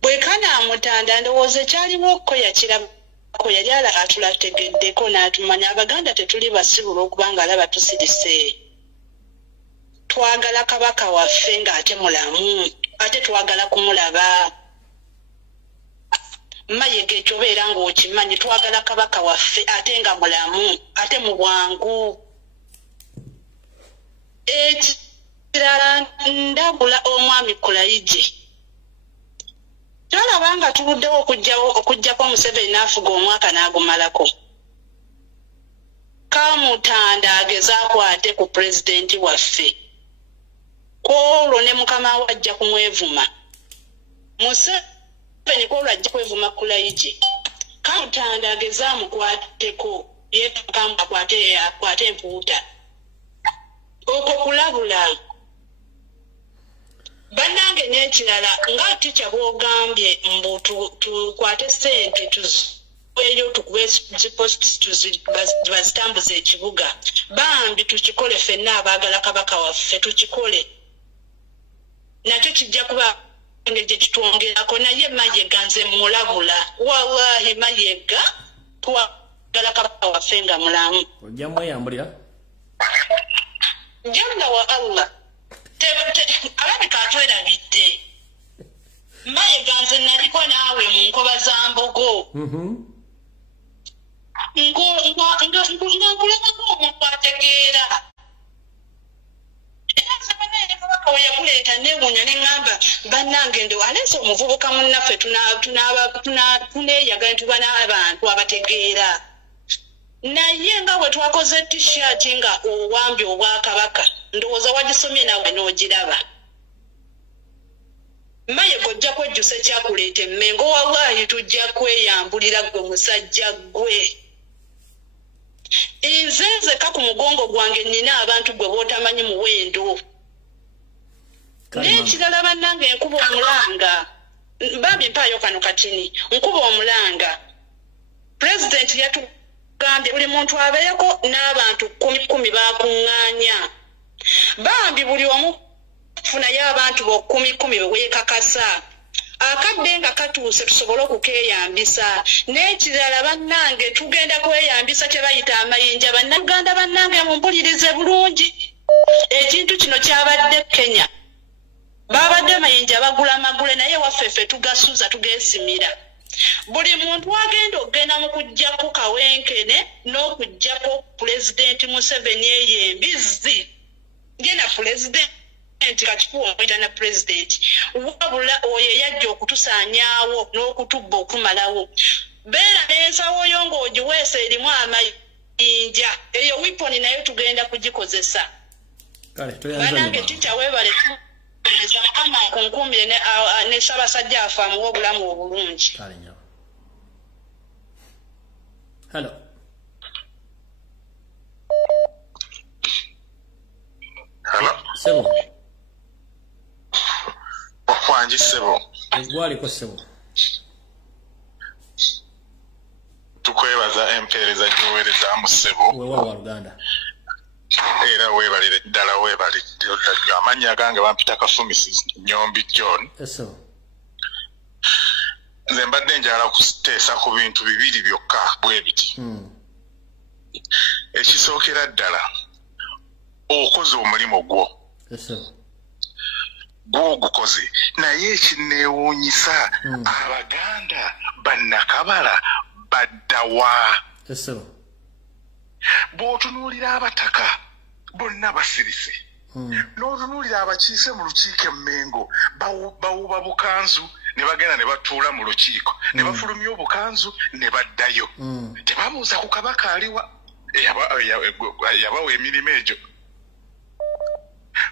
Bwe kana amutanda ndowooza kyaliwo ko yakirabako yali atulategeddeko n'atumanya Abaganda tetuli basibula okubanga alaba tusirise. Twagala Kabaka waffe ng'ate mulamu ate twagala kumulaba. Mayiga ekyo beera ng'okimanyi twagala Kabaka waffe ate nga mulamu ate mu bwangu. Ekirala ndabula omwami Kulayije. Twalabanga tuluddewo okujjako Museveni n'afuga omwaka n'agumalako. Kamutanda agezaako ate ku pulezidenti waffe. Kwolwo ne mukama we ajja kumwevuma. Museveni kwolwo ajja kwevuma Kulayije. Kamutanda agezaamukwateko yeetukamu akwate empuuta. Okwo kulabula. Bannange n'ekirala nga teacher bw'ogambye mbu tukwate ssente tuziweeyo tukube ziposti bazitambuza ekibuga bambi tukikole ffenna abaagala Kabaka waffe tukikole nakyo kijja kuba gye kitwongerako naye Mayiga nze mulabula wallahi Mayiga twagala Kabaka waffe nga mulamu ojja mweyambulira Jalla wa Allah alabika atwerabidde Mayiga nze naliko naawe mu nkoba za mbogo nkulabako omuntu ategeera era nze Kabaka we yakuleeta neewuunya ne ŋŋamba bannange ndo aleese omuvubuka munnaffe tuneeyagala tuba n'abantu abategeera naye nga bwe twakoze t-shirt nga owambye Obwakabaka ndowooza wagisomye nawe n'ogiraba. Mayiga ojja kwejjusa ekyakuleeta Emmengo wallahi tujja kweyambulira gwe musajja gwe. Nze nzeka ku mugongo gwange nnina abantu gwe b'otamanyi muwendo. N'ekirala bannange nkuba omulanga bambi mpaayo kano katini nkuba omulanga pulezidenti yatugambye buli muntu abeeko n'abantu 10 bakuŋŋaanya bambi buli omu okufunayo abantu bo-10 weekakasa akadde nga katuuse tusobole okukeeyambisa n'ekirala bannange tugenda kweyambisa kye bayita amayinja bannayuganda bannange mumpulirize bulungi ekintu kino kyabadde Kenya babadde amayinja bagula magule naye waffeffe tugasuuza tugeesimira buli muntu agenda okgenda mu kuggyako kawenkene n'okuggyako pulezidenti Museveni ey'embizi ngena pulezidenti kakikuwa omwita na pulezidenti wabula oyo eyajja okutusaanyaawo n'okutubba okumalawo beera n'ensawoyo ng'ogiweesa erimu amayinja eyo wiponi nayo tugenda kugikozesa banange tica weebale ama kunkuumire ne Ssaabasajja afaamuwa obulamu obulungi. Hello. Hello. Sebo. Okwanji Sebo. Egwali ko Sebo. Tukwebaza empeereza gy'oweereza mu Sebo. Wewa wa Uganda. Era weebalire ddala weebali amannya gange bampita Kafumisi Nyombi John. Eso. Nze mbadde njala kuteesa ku bintu bibiri byokka bwe biti. Ekisookera ddala okoze omulimu gwo. Eso. Gwo gukoze naye ekineewuunyisa Abaganda bannakabala baddawa. Eso. Bw'otunuulira abataka bonna basirise n'otunuulira abakiise mu lukiiko emmengo bawuba bukanzu ne bagenda ne batuula mu lukiiko ne bafulumya obukanzu ne baddayo tebabuuza ku kabaka aliwa yabawa emirimu egyo.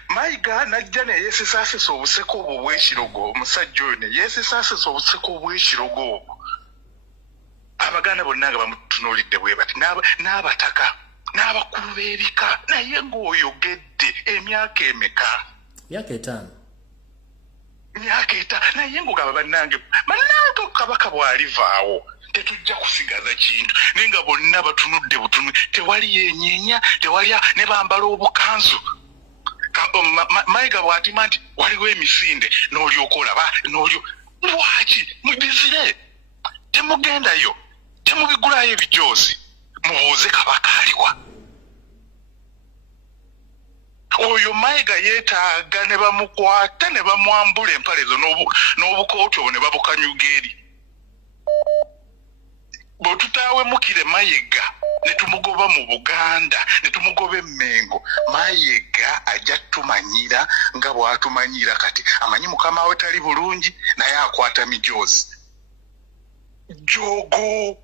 Mayiga najja ne yeesisaasisa obuseko obwo bw'ekirogo omusajja oyo ne yeesisaasisa obuseko obw'ekirogo obwo. Abaganda bonna nga bamutunuulidde bwe bati n'abataka n'abakulu b'ebika naye ng'oyogedde emyaka emeka? Myaka 5. Myaka 5 naye ng'ogamba bannange kabaka bw'alivaawo tetujja kusigaza kintu naye nga bonna batunudde butunu tewali yenyeenya tewali ne bambala obukanzu. Mayiga bw'atima nti waliwo emisinde n'olyoka olaba lwaki mubizire temugendayo temubigulayo ebijoozi mubuuze kabaka aliwa. Oyo Mayiga yeetaaga ne bamukwata ne bamwambula empale ezo n'obukooti obwo ne babukanyuga eri. Bwe tutaawemukire Mayiga ne tumugoba mu Buganda ne tumugoba Emmengo Mayiga ajja tumanyira nga bw'atumanyira kati amanyi mukama we tali bulungi naye akwata mijoozi. Jogo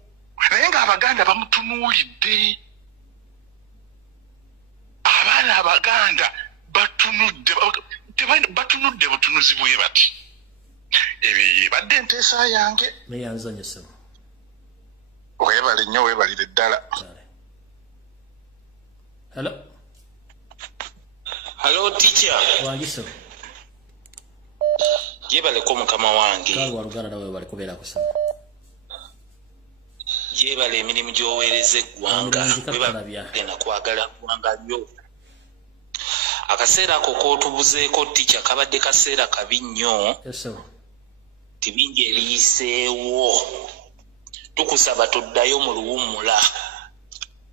naye ng'Abaganda bamutunuulidde. Abaana Abaganda batunudde butunuzi bwe bati. Ebyo badde enteesa yange. Neyanzanye Sebo. Weebale nnyo weebalire ddala. Hello. Hello teacher. Wangi Sebo. Yeebaleko mukama wange. Kale wa Luganda nawe weebale kubeera kusoma. Yeebala emirimu gy'oweereza eggwanga webagenda kwagala ggwanga lyo. Akaseera ako k'otubuzeeko tica kabadde kaseera kabi nnyo. Tibingi ebiyiseewo. Tukusaba toddayo mu luwummula.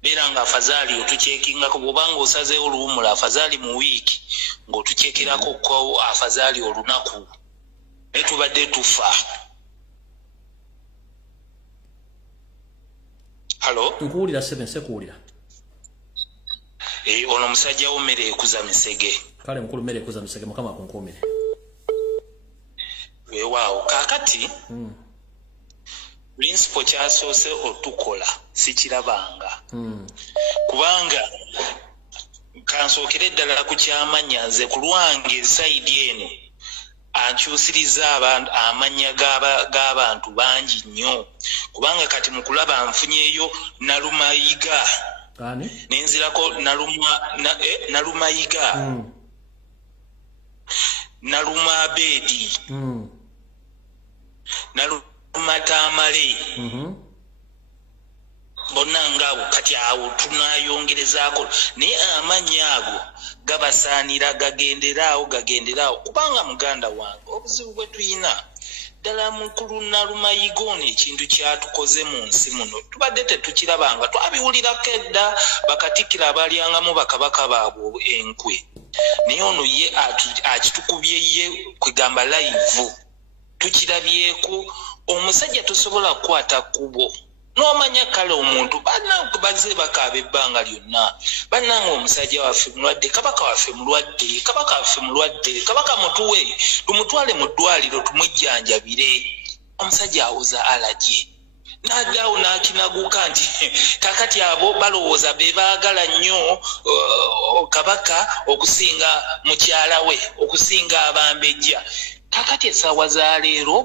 Beera nga afazaali otukyekingako bw'obanga osazeewo oluwummula afazaali mu wiiki ng'otukyekirako ko afazaali olunaku. Naye tubadde tufa. Hello? Nkuwulira Sebo sekuwulira. Ono musajja wo mmere ekuza misege. Kale mukulu mmere ekuza misege mukama akunkuumire. Weewaawo kaakati principal kyasoose otukola sikirabanga. Kubanga kansookere ddala ku ky'amannya nze ku lwange sayidi eno ankyusiriza amannya g'abantu bangi nnyo kubanga kati mu kulaba nfunyeeyo Nalumayiga nenzirako Nalumayiga Naluma Abedi Naluma Tamale bonna bonna ngabo kati awo tunayongerezaako naye amannya ago gabasaanira gagenderaawo kubanga muganda wange obuzibu bwe tuyina ddala mukulu Nalumayiga ono ekintu kyatukoze mu nsi muno tubadde tetukirabanga twabiwulirako edda bakatikkira abalyangamu bakabaka baabwe enkwe naye ono ye akitukubye ye kwegamba live tukirabyeko omusajja tosobola kukwata kkubo n'omanya kale omuntu bannange bazze bakaaba ebbanga lyonna bannange omusajja waffe mulwadde kabaka waffe mulwadde kabaka mutuwe tumutwale mu ddwaliro tumujjanjabire omusajja awoza alagye n'addaawo n'akinaguka nti kakati abo balowooza be baagala nnyo kabaka okusinga mukyala we okusinga abambejja kakati essaawa za leero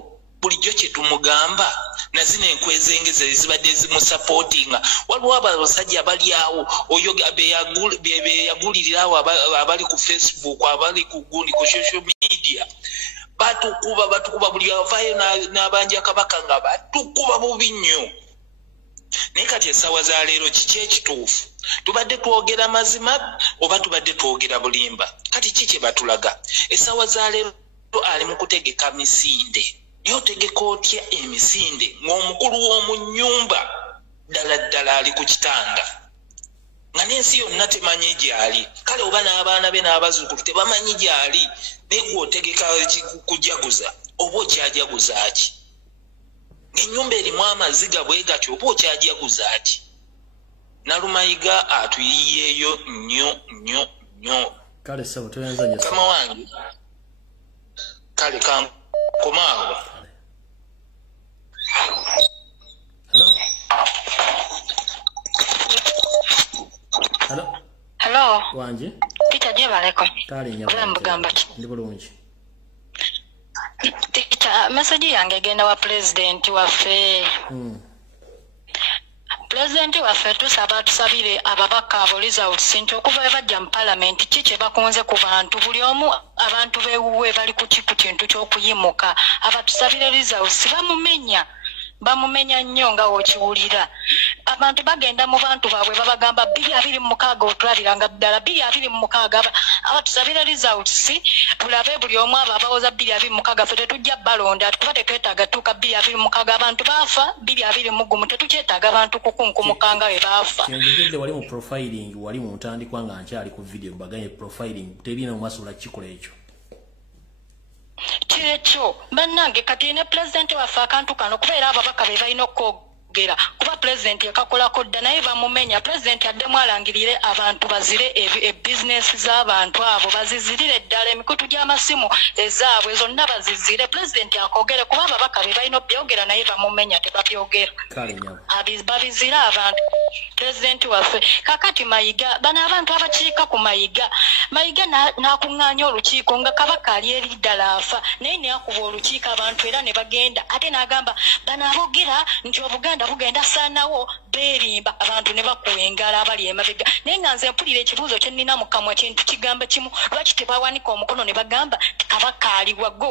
bulijjo kye tumugamba na zino enkwezengeze zibadde zimusapootinga waliwo abasajja bali awo oyo beyagulirirawo abali ku Facebook abali ku gundi ku social media batukuba buli avaayo n'abanja kabaka nga batukuba bubi nnyo naye kati essaawa za leero kiki ekituufu tubadde twogera mazima oba tubadde twogera bulimba kati kiki batulaga essaawa za leero ali mu kutegeka misinde yotegeka otya emisinde ng'omukulu w'omu nnyumba ddala ali ku kitanda nga n'ensi yonna temanyi gy'ali kale oba n'abaana be n'abazzukulu tebamanyi gy'ali naye gwe otegeka kujaguza oba okyajaguza ki ng'ennyumba erimu amaziga bwe gatyo oba okyajaguza ki Nalumayiga atuyiyeeyo nnyo kale sabo toyanza nyo kama wange kale komaawo Hello. Wanje. Teacher jebaleko. Kale nyama. Mbugamba ki? Ndi bulungi. Teacher message yange genda wa president waffe. President waffe tusabire ababaka aboliza usinto okuva bajja mu parliament kiche bakonze ku bantu buli omu abantu bewuwe bali ku kintu ky'okuyimuka abatusabire results bamumenya nnyo nga wokiwulira abantu bagenda mu bantu baabwe babagamba 226 otulabiranga ddala 226 abatusabire results tulabe buli omu abo abawoza 226 ffe tetujja balonda kuba tetwetaaga tuuka 226 abantu baafa 221 tetukyetaaga abantu kukunkumukanga we baafa kyengedde wali mu profiling wali mu ntandikwa nga nkyali ku video mbaganye profiling tebina mu maaso la kikola ekyo Chirecho bannange kati ne president waffe akantu kano kubeera ababaka be balina okwogera kuba president yakakolako dda naye bamumenya president addemu alangirire abantu bazire business z'abantu abo bazizirire ddala emikutu gy'amasimu ezaabwe zonna bazizire president akogere kuba ababaka be balina obyogera naye bamumenya tebabyogera babizire abantu president waffe kakati Mayiga bana abantu abakiika ku Mayiga n'akuŋŋaanya olukiiko nga kabaka ali eri ddala afa naye neakuba olukiiko abantu era ne bagenda ate n'agamba bano aboogera nti Obuganda bugenda saanawo beerimba abantu ne bakuwa engala abali emabega naye nga nze mpulira ekibuuzo kye nnina mu kamwa kintu kigambo kimu lwaki tebawanika omukono ne bagamba kabaka aliwa gwe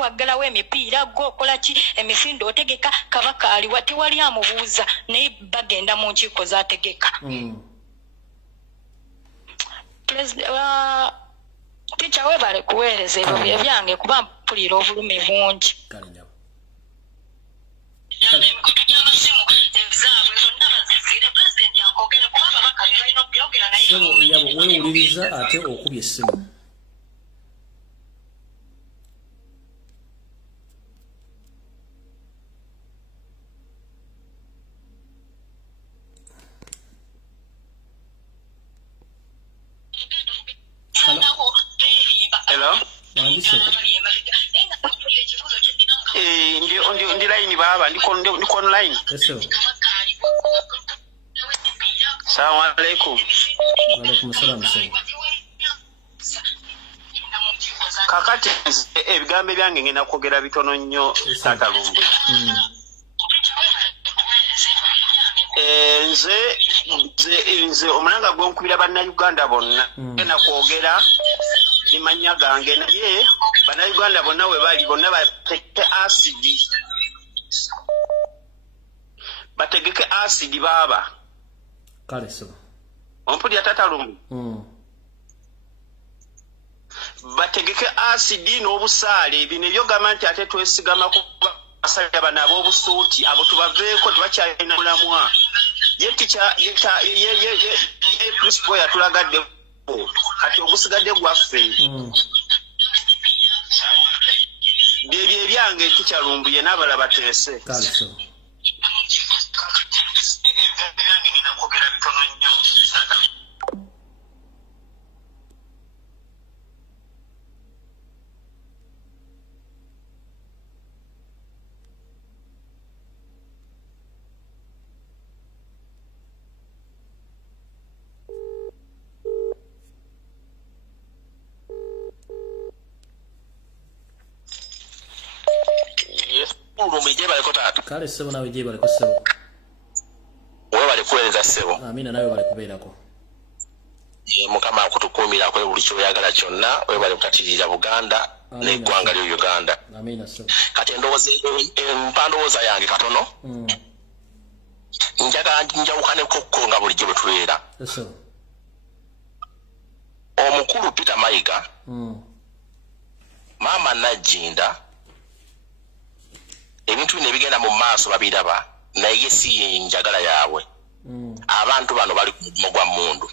waggalawo emipiira gwe okola ki emisinde otegeka kabaka aliwa tewali amubuuza naye bagenda mu nkiiko zategeka Teacher webale kuweereza ebyo bye byange kuba mpulira obulumi bungi yabo weewuliriza ate okubya essimu Hello. Ndi line baba ndiko online. Yes. Assalamu alaikum. Wa alaikum assalam. Kakati ebigambo byange ngenda kwogera bitono nnyo Sakalumbu. Nze omulanga gwonkubira bannayuganda bonna genda kwogera limanya gange naye bannayuganda bonna we bali bonna bategeke asidi baaba Kale so. Ompulira tatalumbu. Bategeke asidi n'obusaale bino ebyo gavumenti ate twesigama ku basajja bano ab'obusuuti abo tubaveeko tebakyalina mulamwa. Ye principal yatulagadde kati ogusigadde gwaffe. Byebyo ebyange tikyalumbuye n'abala bateese. Kale so. Kale sebo nawe je bale ko sebo. Wewe bale kuweleza sebo. Amina nawe bale kubeerako. Mukama akutukumira kwe buli kyoyagala kyonna wewe bale kutatirira Buganda n'eggwanga lyo Uganda. Amina sebo. Kati endowooza empandowooza yange katono. Njawukane kokko nga bulijjo bwe tubeera. Sebo. Omukulu Peter Mayiga. Maama Najinda. Ebintu bino ebigenda mu maaso babiraba naye si njagala yaabwe. Abantu bano bali ku mudumo gwa mmundu.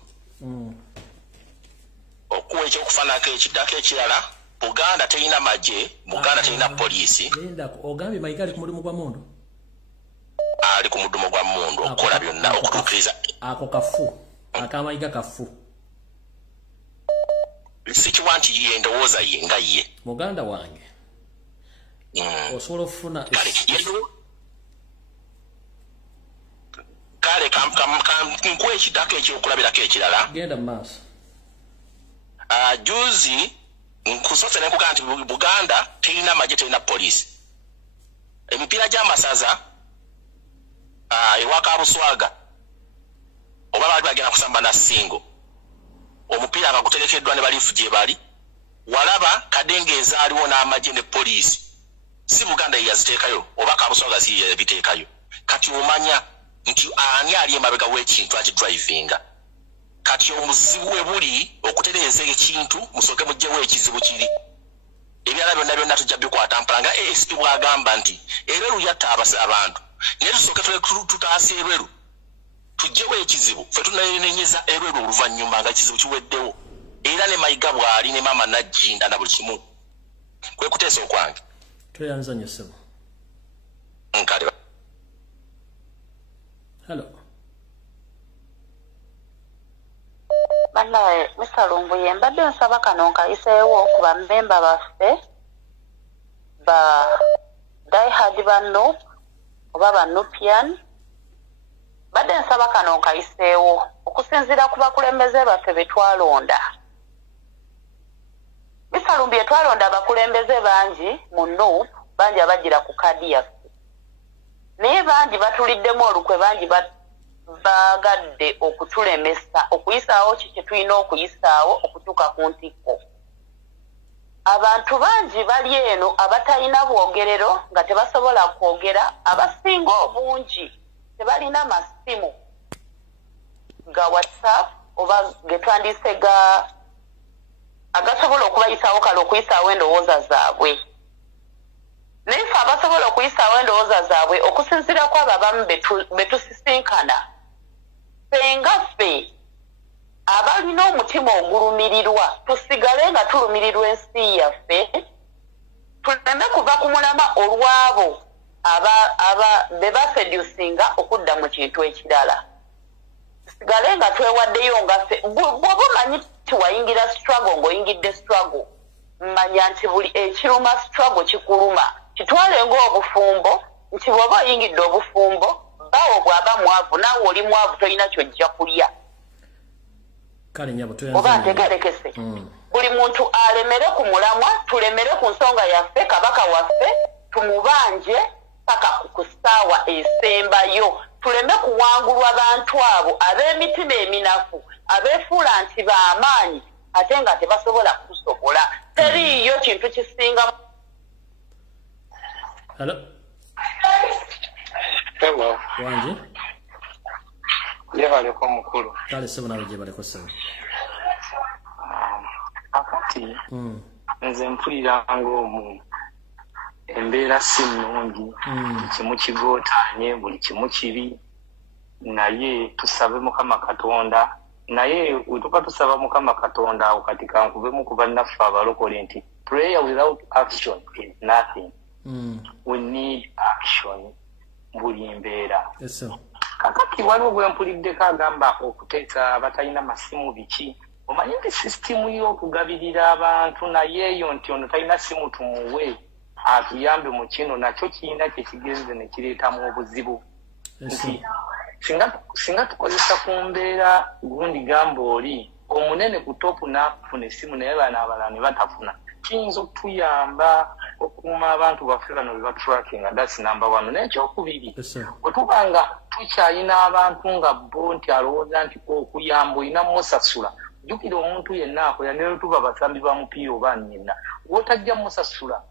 Okuwa ekyokufanako ekiddako ekirala Buganda terina magye, Buganda terina poliisi. Ogambye Mayiga ali ku mudumo gwa mmundu? Ali ku mudumo gwa mmundu okukola byonna okutuukiriza. Ako kafu. Akamayiga kafu. Sikiwa nti ye ndowooza ye nga ye. Muganda wange. Osobola ofuna kale nkuwa ekiddako ekyokulabirako ekirala. Genda mu maaso. Juzi nkusose ne nkugaa nti Buganda terina magye terina poliisi. Emipiira gy'amasaza ewa Kabuswaga oba baali bagenda kusamba na Ssingo. Omupiira nga guterekeddwa ne balifu gye bali. Walaba Kadenge ezaaliwo n'amagye ne poliisi. Si Buganda yaziteekayo oba Kabuswaga si yabiteekayo. Kati omanya nti ani ali emabega w'ekintu akidrivinga. Kati omuzibu we buli okutereeza ekintu musooke mugyewo ekizibu kiri. Ebyala byonna byonna tujja bikwata mpala nga ASP bw'agamba nti Erweru yatta abantu. Naye tusooke tutaase Erweru. Tugyewo ekizibu ffe tunenenyeza Erweru oluvannyuma nga ekizibu kiweddewo. Era ne Mayiga bw'ali ne Maama Najinda na buli kimu. Kwe kuteesa okwange. Tweyanza nnyo ssebo. Nkale. Hello. Bannaye Mr. Lumbuye mbadde nsaba kano nkayiseewo ku bammemba baffe ba diehard ba Nup oba ba Nupian. Badde nsaba kano nkayiseewo okusinziira ku bakulembeze baffe be twalonda. Mr. Lumbuye twalonda abakulembeze bangi mu Nup, bangi abagira ku kadi yaffe. Naye bangi batuliddemu olukwe, bangi bagadde okutulemesa okuyisaawo kye tulina okuyisaawo okutuuka ku ntikko. Abantu bangi bali eno abatalina bwogerero nga tebasobola kwogera, abasinga obungi tebalina masimu ga WhatsApp oba ge twandise agasobola okubayisaawo kale okuyisaawo endowooza zaabwe. Naye ffe abasobola okuyisaawo endowooza zaabwe okusinziira ku abo abamu be tusisinkana, ffe nga ffe abalina omutima ogulumirirwa tusigale nga tulumirirwa ensi yaffe, tuleme kuva ku mulama olw'abo be basedusinga okudda mu kintu ekirala. Tusigale nga twewaddeyo nga ffe bw'oba omanyi nti wayingira struggle ng'oyingidde struggle, manya nti buli ekiruma struggle kikuluma. Kitwale ng'obufumbo nti bw'oba oyingidde obufumbo bawo bw'aba mwavu naawe oli mwavu tolina kyojja kulya. Kale nyabo tweyanza. Oba ntegerekese. Buli muntu alemere ku mulamwa, tulemere ku nsonga yaffe, kabaka waffe tumubanje paka ku ssaawa esembayo. Tuleme kuwangulwa bantu abo ab'emitima eminafu, abeefuula nti b'amaanyi ate nga tebasobola kusobola. Teriiyo kintu kisinga. Hello. Hello. Wanji? yebaleko mukulu kale sebo nawe yebaleko sebo akati nze mpulira ng'omu embeera si nnungi buli kimu kigootanye buli kimu kibi naye tusabe mukama katonda naye wetuba tusaba mukama katonda awo kati kankubemu ku bannaffe abalokole nti prayer without action is nothing. We need action buli mbeera. Kakati waliwo gwe mpuliddeko agamba okuteesa abatalina masimu biki omanyi nti sisitimu y'okugabirira abantu naye eyo nti ono talina simu tumuwe atuyambe mu kino nakyo kiina kyekigenze ne kireetamu obuzibu nti singa tukozesa ku mbeera gundi gamba oli omunene ku topu n'afuna essimu naye baana abalala ne batafuna kiyinza okutuyamba okukuuma abantu baffe bano be batrackinga that's number one n'ekyokubiri bwe tuba nga tukyalina abantu nga bo nti alowooza nti okuyamba olina musasula jjukira omuntu yenna akola ne tuba basambi ba mupiira oba nyenna wootajja musasula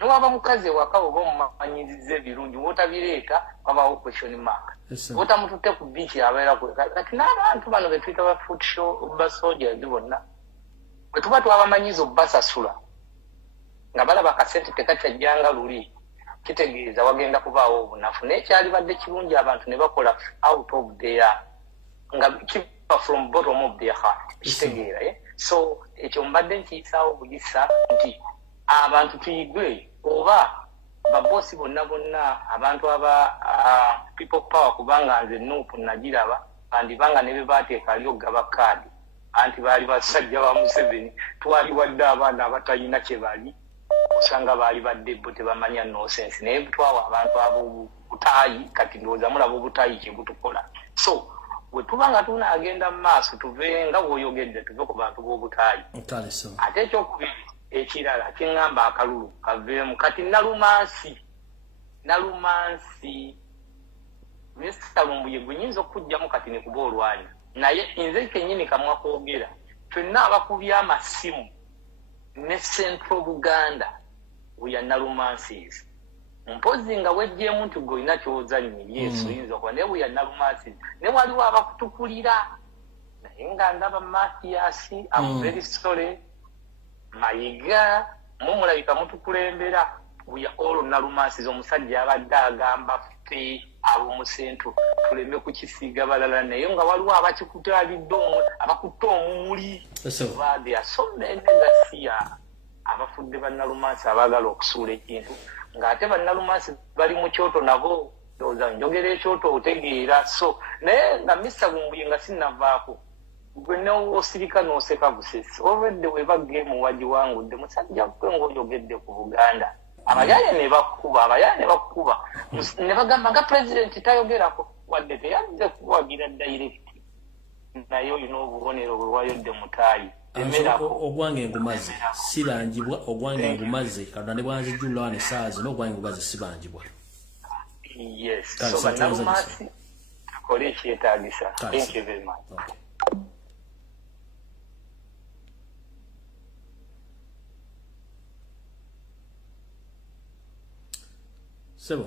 newaba mukazi ewaka oba omumanyiriza ebirungi wootabireeta wabaawo question mark wootamututte ku biiki abeera kati n'abantu bano be tuyita ba foot show basoldiers bonna bwe tuba twabamanyiza obbasasula nga balaba akasente tekakyajjanga luli kitegeeza wagenda kubaawo obunafu naye kyalibadde kirungi abantu ne bakola out of their nga kiva from bottom of their heart kitegeera so ekyo mbadde nkiyisaawo bugisa nti abantu tuyigwe oba babosi bonna abantu aba people power kubanga nze nuupu nagiraba bandibanga ne be baateeka ali okugaba kaadi anti baali basajja ba Museveni twali wadde abaana abatalina kye bali osanga baali badde bo tebamanya nonsense naye twawa abantu ab'obutaayi kati ndowooza mulaba obutaayi kye butukola so bwe tuba nga tunaagenda mu maaso tuve nga bw'oyogedde tuve ku bantu b'obutaayi ate ekyokubiri ekirala kiŋŋamba akalulu kaveemu kati nalumansi Mr. Lumbuye gwe nyinza okujjamu kati ne kuba olwanyi naye nze kennyini kamwa kwogera ffenna abakubya amasimu ne Central Buganda we are nalumansis mpozi nga wejjeemu nti gwe olina ky'ozannyirye oyinza okuba naye we are nalumansis ne waliwo abakutukulira naye nga ndaba Mathias I'm very sorry Mayiga mumulabika mutukulembera we are all nalumansis omusajja abadde agamba ffe ab'omusentu tuleme kukisiiga balala naye nga waliwo abakikutwalidde abakutte omumuli they are so many gasiya abafudde bannalumansi abaagala okusuula ekintu ng'ate bannalumansi bali mu kyoto nabo ndowooza njogera ekyoto otegeera so naye nga Mr. Lumbuye nga sinnavaako gwe n'osirika n'oseka busesi olwedde weba geemu wagiwangudde musajja gwe ng'oyogedde ku Buganda abayaya ne bakuba ne bagamba nga pulezidenti tayogerako wadde teyazze kuwagira direct naye olina obubonero bwe wayodde mutaayi ogwange ngumaze sibanjibwa ogwange ngumaze katonda ne bwanzijjulula wane essaawa zino ogwange ngumaze sibanjibwa yes so bannalumansi tukole ekyetaagisa thank you very much Sebo.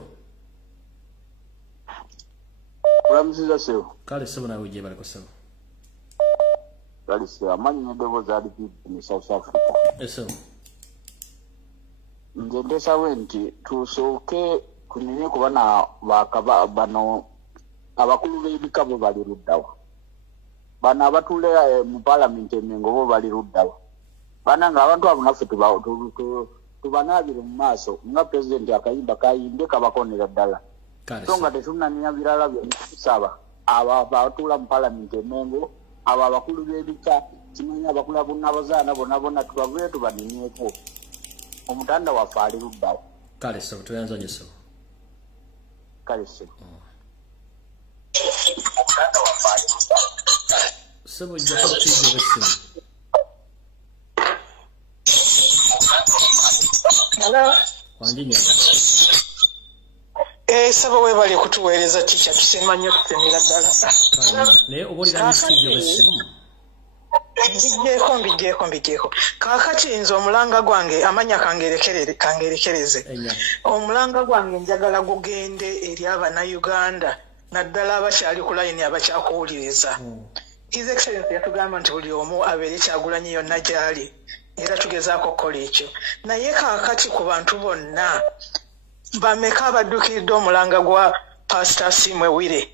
Uramusiza sebo. Kale sebo nawe uje bali ko sebo. Kale sebo amanyi ndowooza ali mu South Africa. Eso. Nze ndesaba nti tusooke kunene kuba na bakaba bano abakulu b'ebikabo bali luddawa. Bano abatule mu parliament emengo bo bali luddawa. Bana nga abantu abo naffe tubanaabire mu maaso nga pulezidenti akayimba kayimbe kabakonera ddala so nga tetunanya birala byokusaba abo abatuula mu palamenti emengo abo abakulu b'ebika kimanya abakulu bonna bonna tubavule tubanenyeko omutanda waffe ali luddawo kale so tuyanzanye so kale so omutanda waffe ali luddawo sebo jjako tuyize besimu Hello. Wanjinya. Sabo webali kutuweereza teacher tusemanya kutemera ddala. Naye obolira ni studio besimu. Mbijjeeko. Kaakati nze omulanga gwange amanya kangerekereze. Omulanga gwange njagala gugende eri Abannayuganda naddala abakyali ku layini abakyakuwuliriza. His Excellency yatugamba nti buli omu abeere Kyagulanyi yonna gy'ali era tugezaako okukola ekyo. Naye kaakati ku bantu bonna bameka abaddukiridde omulanga gwa Pastor Simwewire.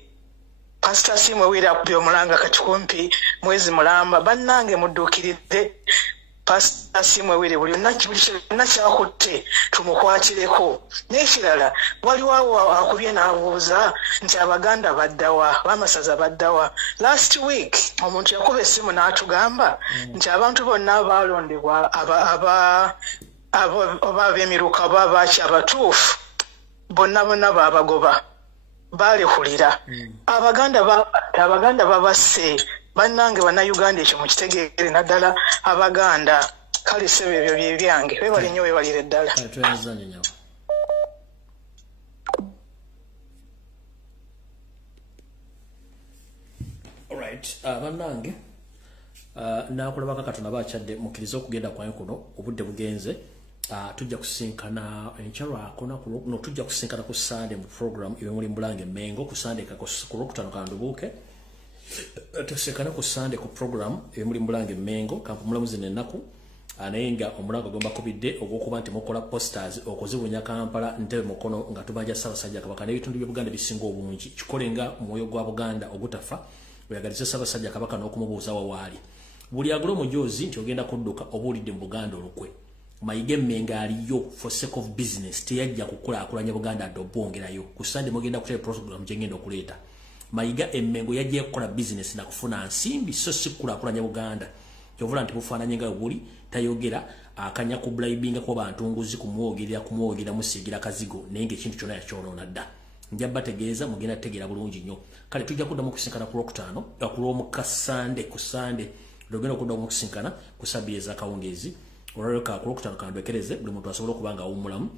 Pastor Simwewire akubye omulanga kati kumpi mwezi mulamba. Bannange muddukiridde Pastor Simwewire buli kyonna kyakutte tumukwatireko. N'ekirala waliwo akubye n'abuuza nti Abaganda baddawa, bamasaza baddawa. Last week omuntu yakuba essimu n'atugamba nti abantu bonna abalondebwa aba ab'emiruka baaki abatuufu bonna baabagoba baalehulira. Abaganda babasse. Bannange Bannayuganda ekyo mukitegeere naddala Abaganda. Kale ssebo ebyo bye byange. Weebale nnyo weebalire ddala. Alright, bannange nakulabako Katonda bakyadde mukkiriza okugenda kwange kuno obudde bugenze. Tujja kusinkana enkyalwako no tujja kusinkana ku Sunday mu program iwe muli Mbulange Mengo ku Sunday ku Lwokutaano kandubuuke. Tusekana ku Sunday ku program iwe muli Mbulange Mengo kampu mulamuzi n'ennaku anayenga omulango gomba kubidde ogwokuba nti mukola posters okuzibunya Kampala Ntebe Mukono nga tubanja Ssaabasajja Kabaka n'ebitundu bya Buganda bisinga obungi kikolenga mwoyo gwa Buganda ogutafa oyagaliza Ssaabasajja Kabaka n'okumubuuza wawaali buli agula omujozi nti ogenda kudduka obuulidde mu Buganda olukwe. Mayiga Emmenga aliyo for sake of business teyajja kukulaakulanya Buganda adobongerayo ku Sunday mugenda kutera program gyengenda okuleeta. Mayiga Emmengo yajja kukola business na kufuna nsimbi so si kulaakulanya Buganda. Kyovula nti bufaananye nga buli tayogera akanya ku bribinga kwa bantu nguzi kumwogerera musigira kazigo nenge ekintu kyonna yakyonoona dda. Njabba tegeeza mugenda tegeera bulungi nnyo. Kale tujja kuddamu kusinkana ku Lwokutaano ku Lwomukasande ku Sunday lwogenda okuddamu kusinkana ku Sabbireeza Kawungeezi. Olwaleka ku Lwokutaano kandokereze buli muntu asobola okubanga awummulamu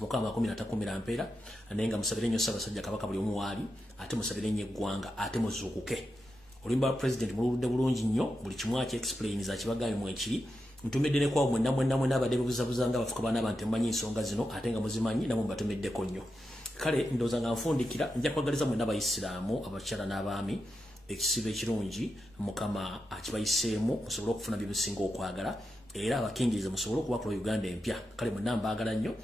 Mukama 13 mpeera nenga musabire nnyo Ssaabasajja Kabaka buli omu waali ate musabire nnyo eggwanga ate muzuukuke. Olimba president muludde bulungi nnyo buli kimu explain za kibagayo mu ekiri ntumedde ne kwa mwenna abadde buzabuzanga abafuka bana abantu mmanyi nsonga zino ate nga muzimanyi namwe batomeddeko nnyo. Kale ndoza nga nfundikira nja kwagaliza mwenna Abayisiraamu abakyala n'abaami ekisibo ekirungi Mukama akibayiseemu musobole okufuna bye bisinga okwagala era abakingirize musobole okubakola Uganda empya. Kale mwenna mbaagala nnyo.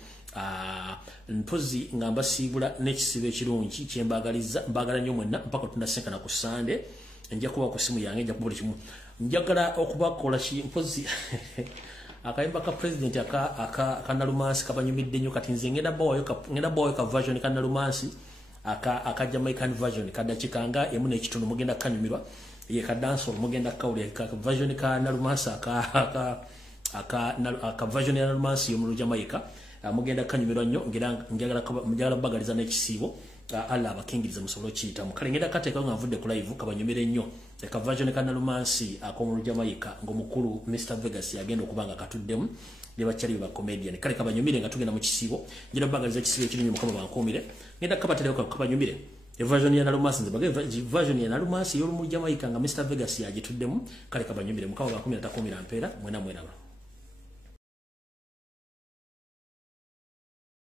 Mpozi nga mbasiibula n'ekisibo ekirungi kyembagaliza mbaagala nnyo mwenna mpaka tunasinkana ku Sunday. Nja kuba ku simu yange nja kubuli kimu njagala okubakola mpozi akayimba ka president aka Nalumansi kabanyumidde nnyo kati nze ngenda bawayo ka version ka Nalumansi aka Jamaican version kadakikanga emu n'ekitundu mugenda kanyumirwa ye ka dancehall mugenda kawulira ka version ka Nalumansi aka version ya Nalumansi yo mu Jamaica mugenda kanyumirwa nnyo njagala bagaliza n'ekisiibo Allah abakingiriza musobolo kiyita mukale ngenda kateeka nga nvudde ku live kabanyumire nnyo eka version ka Nalumansi akomu Jamaica ngomukulu Mr Vegas yagenda okubanga katuddemu ne bakyali ba comedian kale kabanyumire nga tugenda mu kisibo njira bagaliza ekisibo ekiri Mukama bankomire ngenda kabatereka kabanyumire version ya Nalumansi nze version ya Nalumansi yo mu Jamaica nga Mr Vegas yagituddemu kale kabanyumire Mukama bankomire takomira mpeera mwena